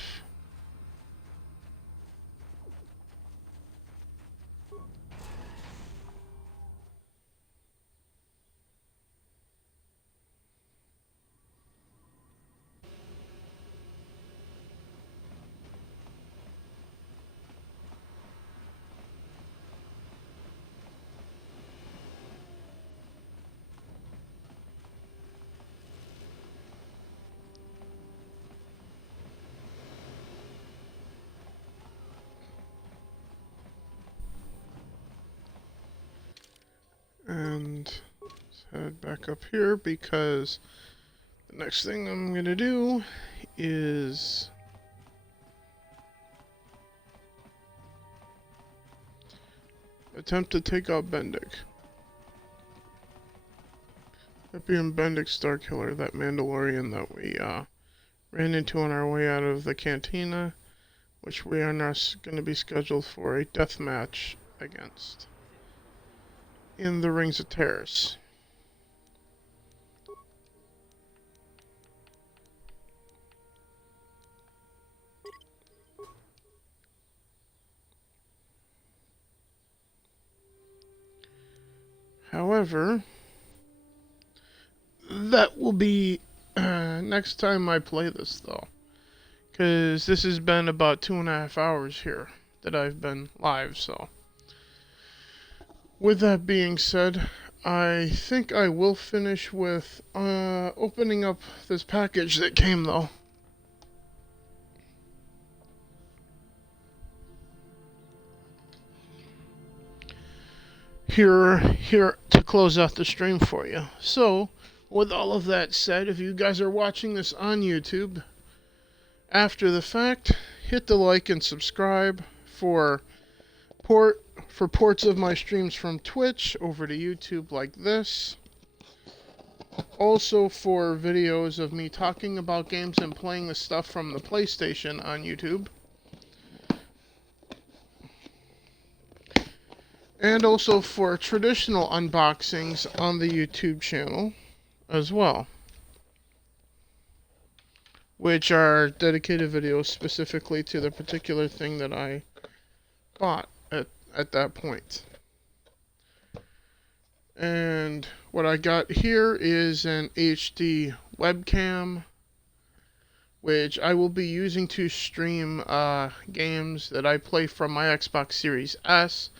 And let's head back up here because the next thing I'm gonna do is attempt to take out Bendik. That being Bendik Starkiller, that Mandalorian that we ran into on our way out of the cantina, which we are now going to be scheduled for a death match against in the Rings of Terrace. However, that will be next time I play this, though. Because this has been about 2.5 hours here that I've been live, so. With that being said, I think I will finish with opening up this package that came, though. Here to close out the stream for you. So, with all of that said, if you guys are watching this on YouTube, after the fact, hit the like and subscribe for ports of my streams from Twitch over to YouTube like this. Also for videos of me talking about games and playing the stuff from the PlayStation on YouTube. And also for traditional unboxings on the YouTube channel as well, which are dedicated videos specifically to the particular thing that I bought at that point. And what I got here is an HD webcam, which I will be using to stream games that I play from my Xbox Series S,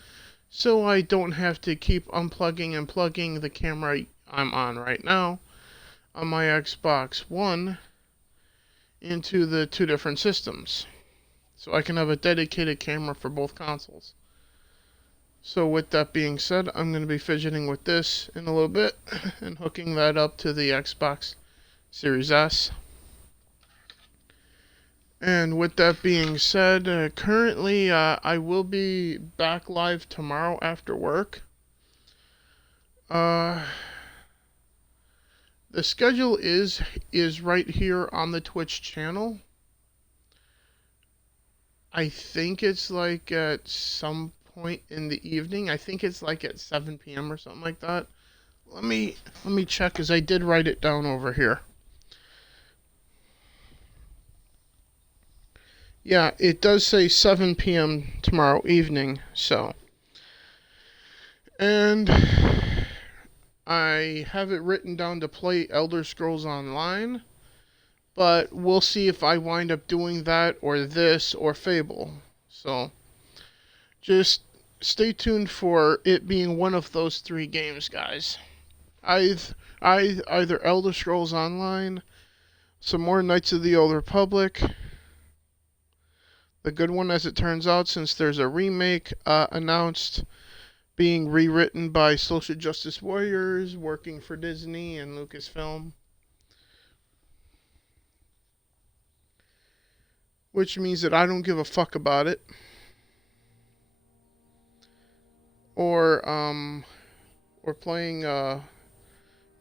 so I don't have to keep unplugging and plugging the camera I'm on right now on my Xbox One into the two different systems. So I can have a dedicated camera for both consoles. So with that being said, I'm going to be fidgeting with this in a little bit and hooking that up to the Xbox Series S. And with that being said, currently I will be back live tomorrow after work. The schedule is right here on the Twitch channel. I think it's like at some point in the evening. I think it's like at 7 p.m. or something like that. Let me check, because I did write it down over here. Yeah, it does say 7 p.m. tomorrow evening, so. And I have it written down to play Elder Scrolls Online, but we'll see if I wind up doing that or this or Fable. So, just stay tuned for it being one of those three games, guys. Either Elder Scrolls Online, some more Knights of the Old Republic, the good one as it turns out, since there's a remake announced being rewritten by Social Justice Warriors working for Disney and Lucasfilm. Which means that I don't give a fuck about it. Or playing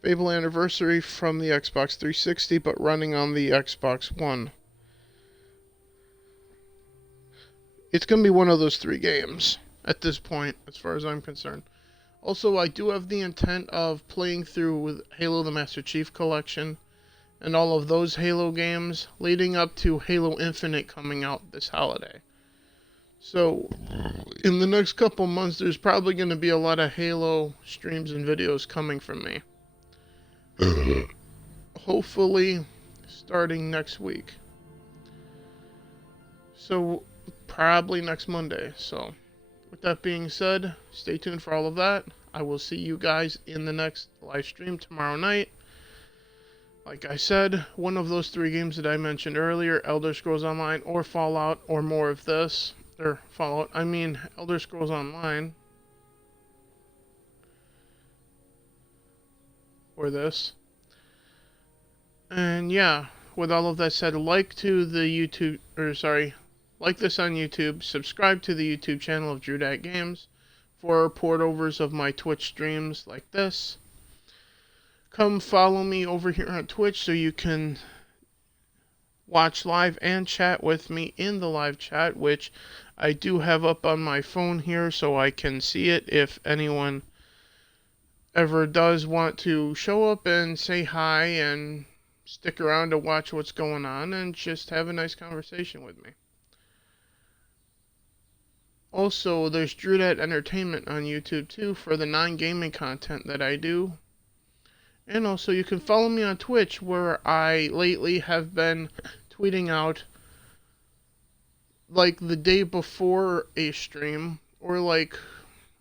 Fable Anniversary from the Xbox 360 but running on the Xbox One. It's going to be one of those three games at this point, as far as I'm concerned. Also, I do have the intent of playing through with Halo the Master Chief Collection and all of those Halo games leading up to Halo Infinite coming out this holiday. So, in the next couple months, there's probably going to be a lot of Halo streams and videos coming from me. Hopefully, starting next week. So, probably next Monday. So, with that being said, stay tuned for all of that. I will see you guys in the next live stream tomorrow night. Like I said, one of those three games that I mentioned earlier, Elder Scrolls Online or Fallout, or more of this. Or Fallout, I mean Elder Scrolls Online. for this. And yeah, with all of that said, like this on YouTube, subscribe to the YouTube channel of Drudat Games for portovers of my Twitch streams like this. Come follow me over here on Twitch so you can watch live and chat with me in the live chat, which I do have up on my phone here so I can see it if anyone ever does want to show up and say hi and stick around to watch what's going on and just have a nice conversation with me. Also, there's Drudat Entertainment on YouTube too for the non-gaming content that I do. And also, you can follow me on Twitch, where I lately have been tweeting out, like, the day before a stream, or, like,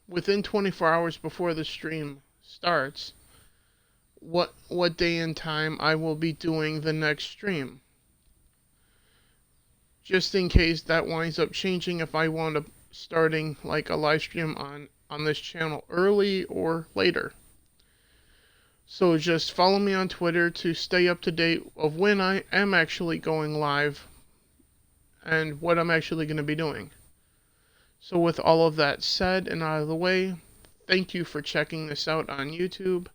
within 24 hours before the stream starts, what day and time I will be doing the next stream. Just in case that winds up changing if I wind up starting, like, a live stream on this channel early or later. So just follow me on Twitter to stay up to date of when I am actually going live and what I'm actually going to be doing. So with all of that said and out of the way, thank you for checking this out on YouTube.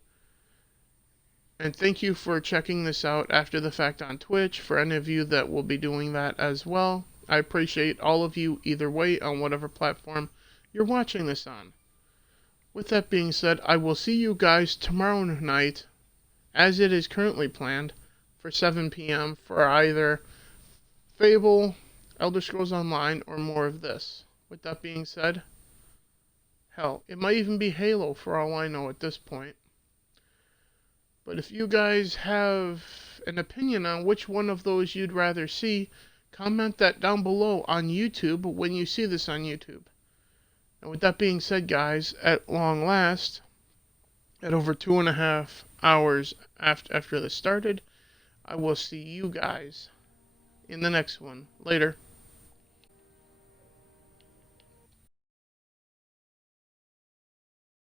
And thank you for checking this out after the fact on Twitch for any of you that will be doing that as well. I appreciate all of you either way on whatever platform you're watching this on. With that being said, I will see you guys tomorrow night, as it is currently planned, for 7 p.m. for either Fable, Elder Scrolls Online, or more of this. With that being said, hell, it might even be Halo for all I know at this point. But if you guys have an opinion on which one of those you'd rather see, comment that down below on YouTube when you see this on YouTube. And with that being said, guys, at long last, at over 2.5 hours after this started, I will see you guys in the next one. Later.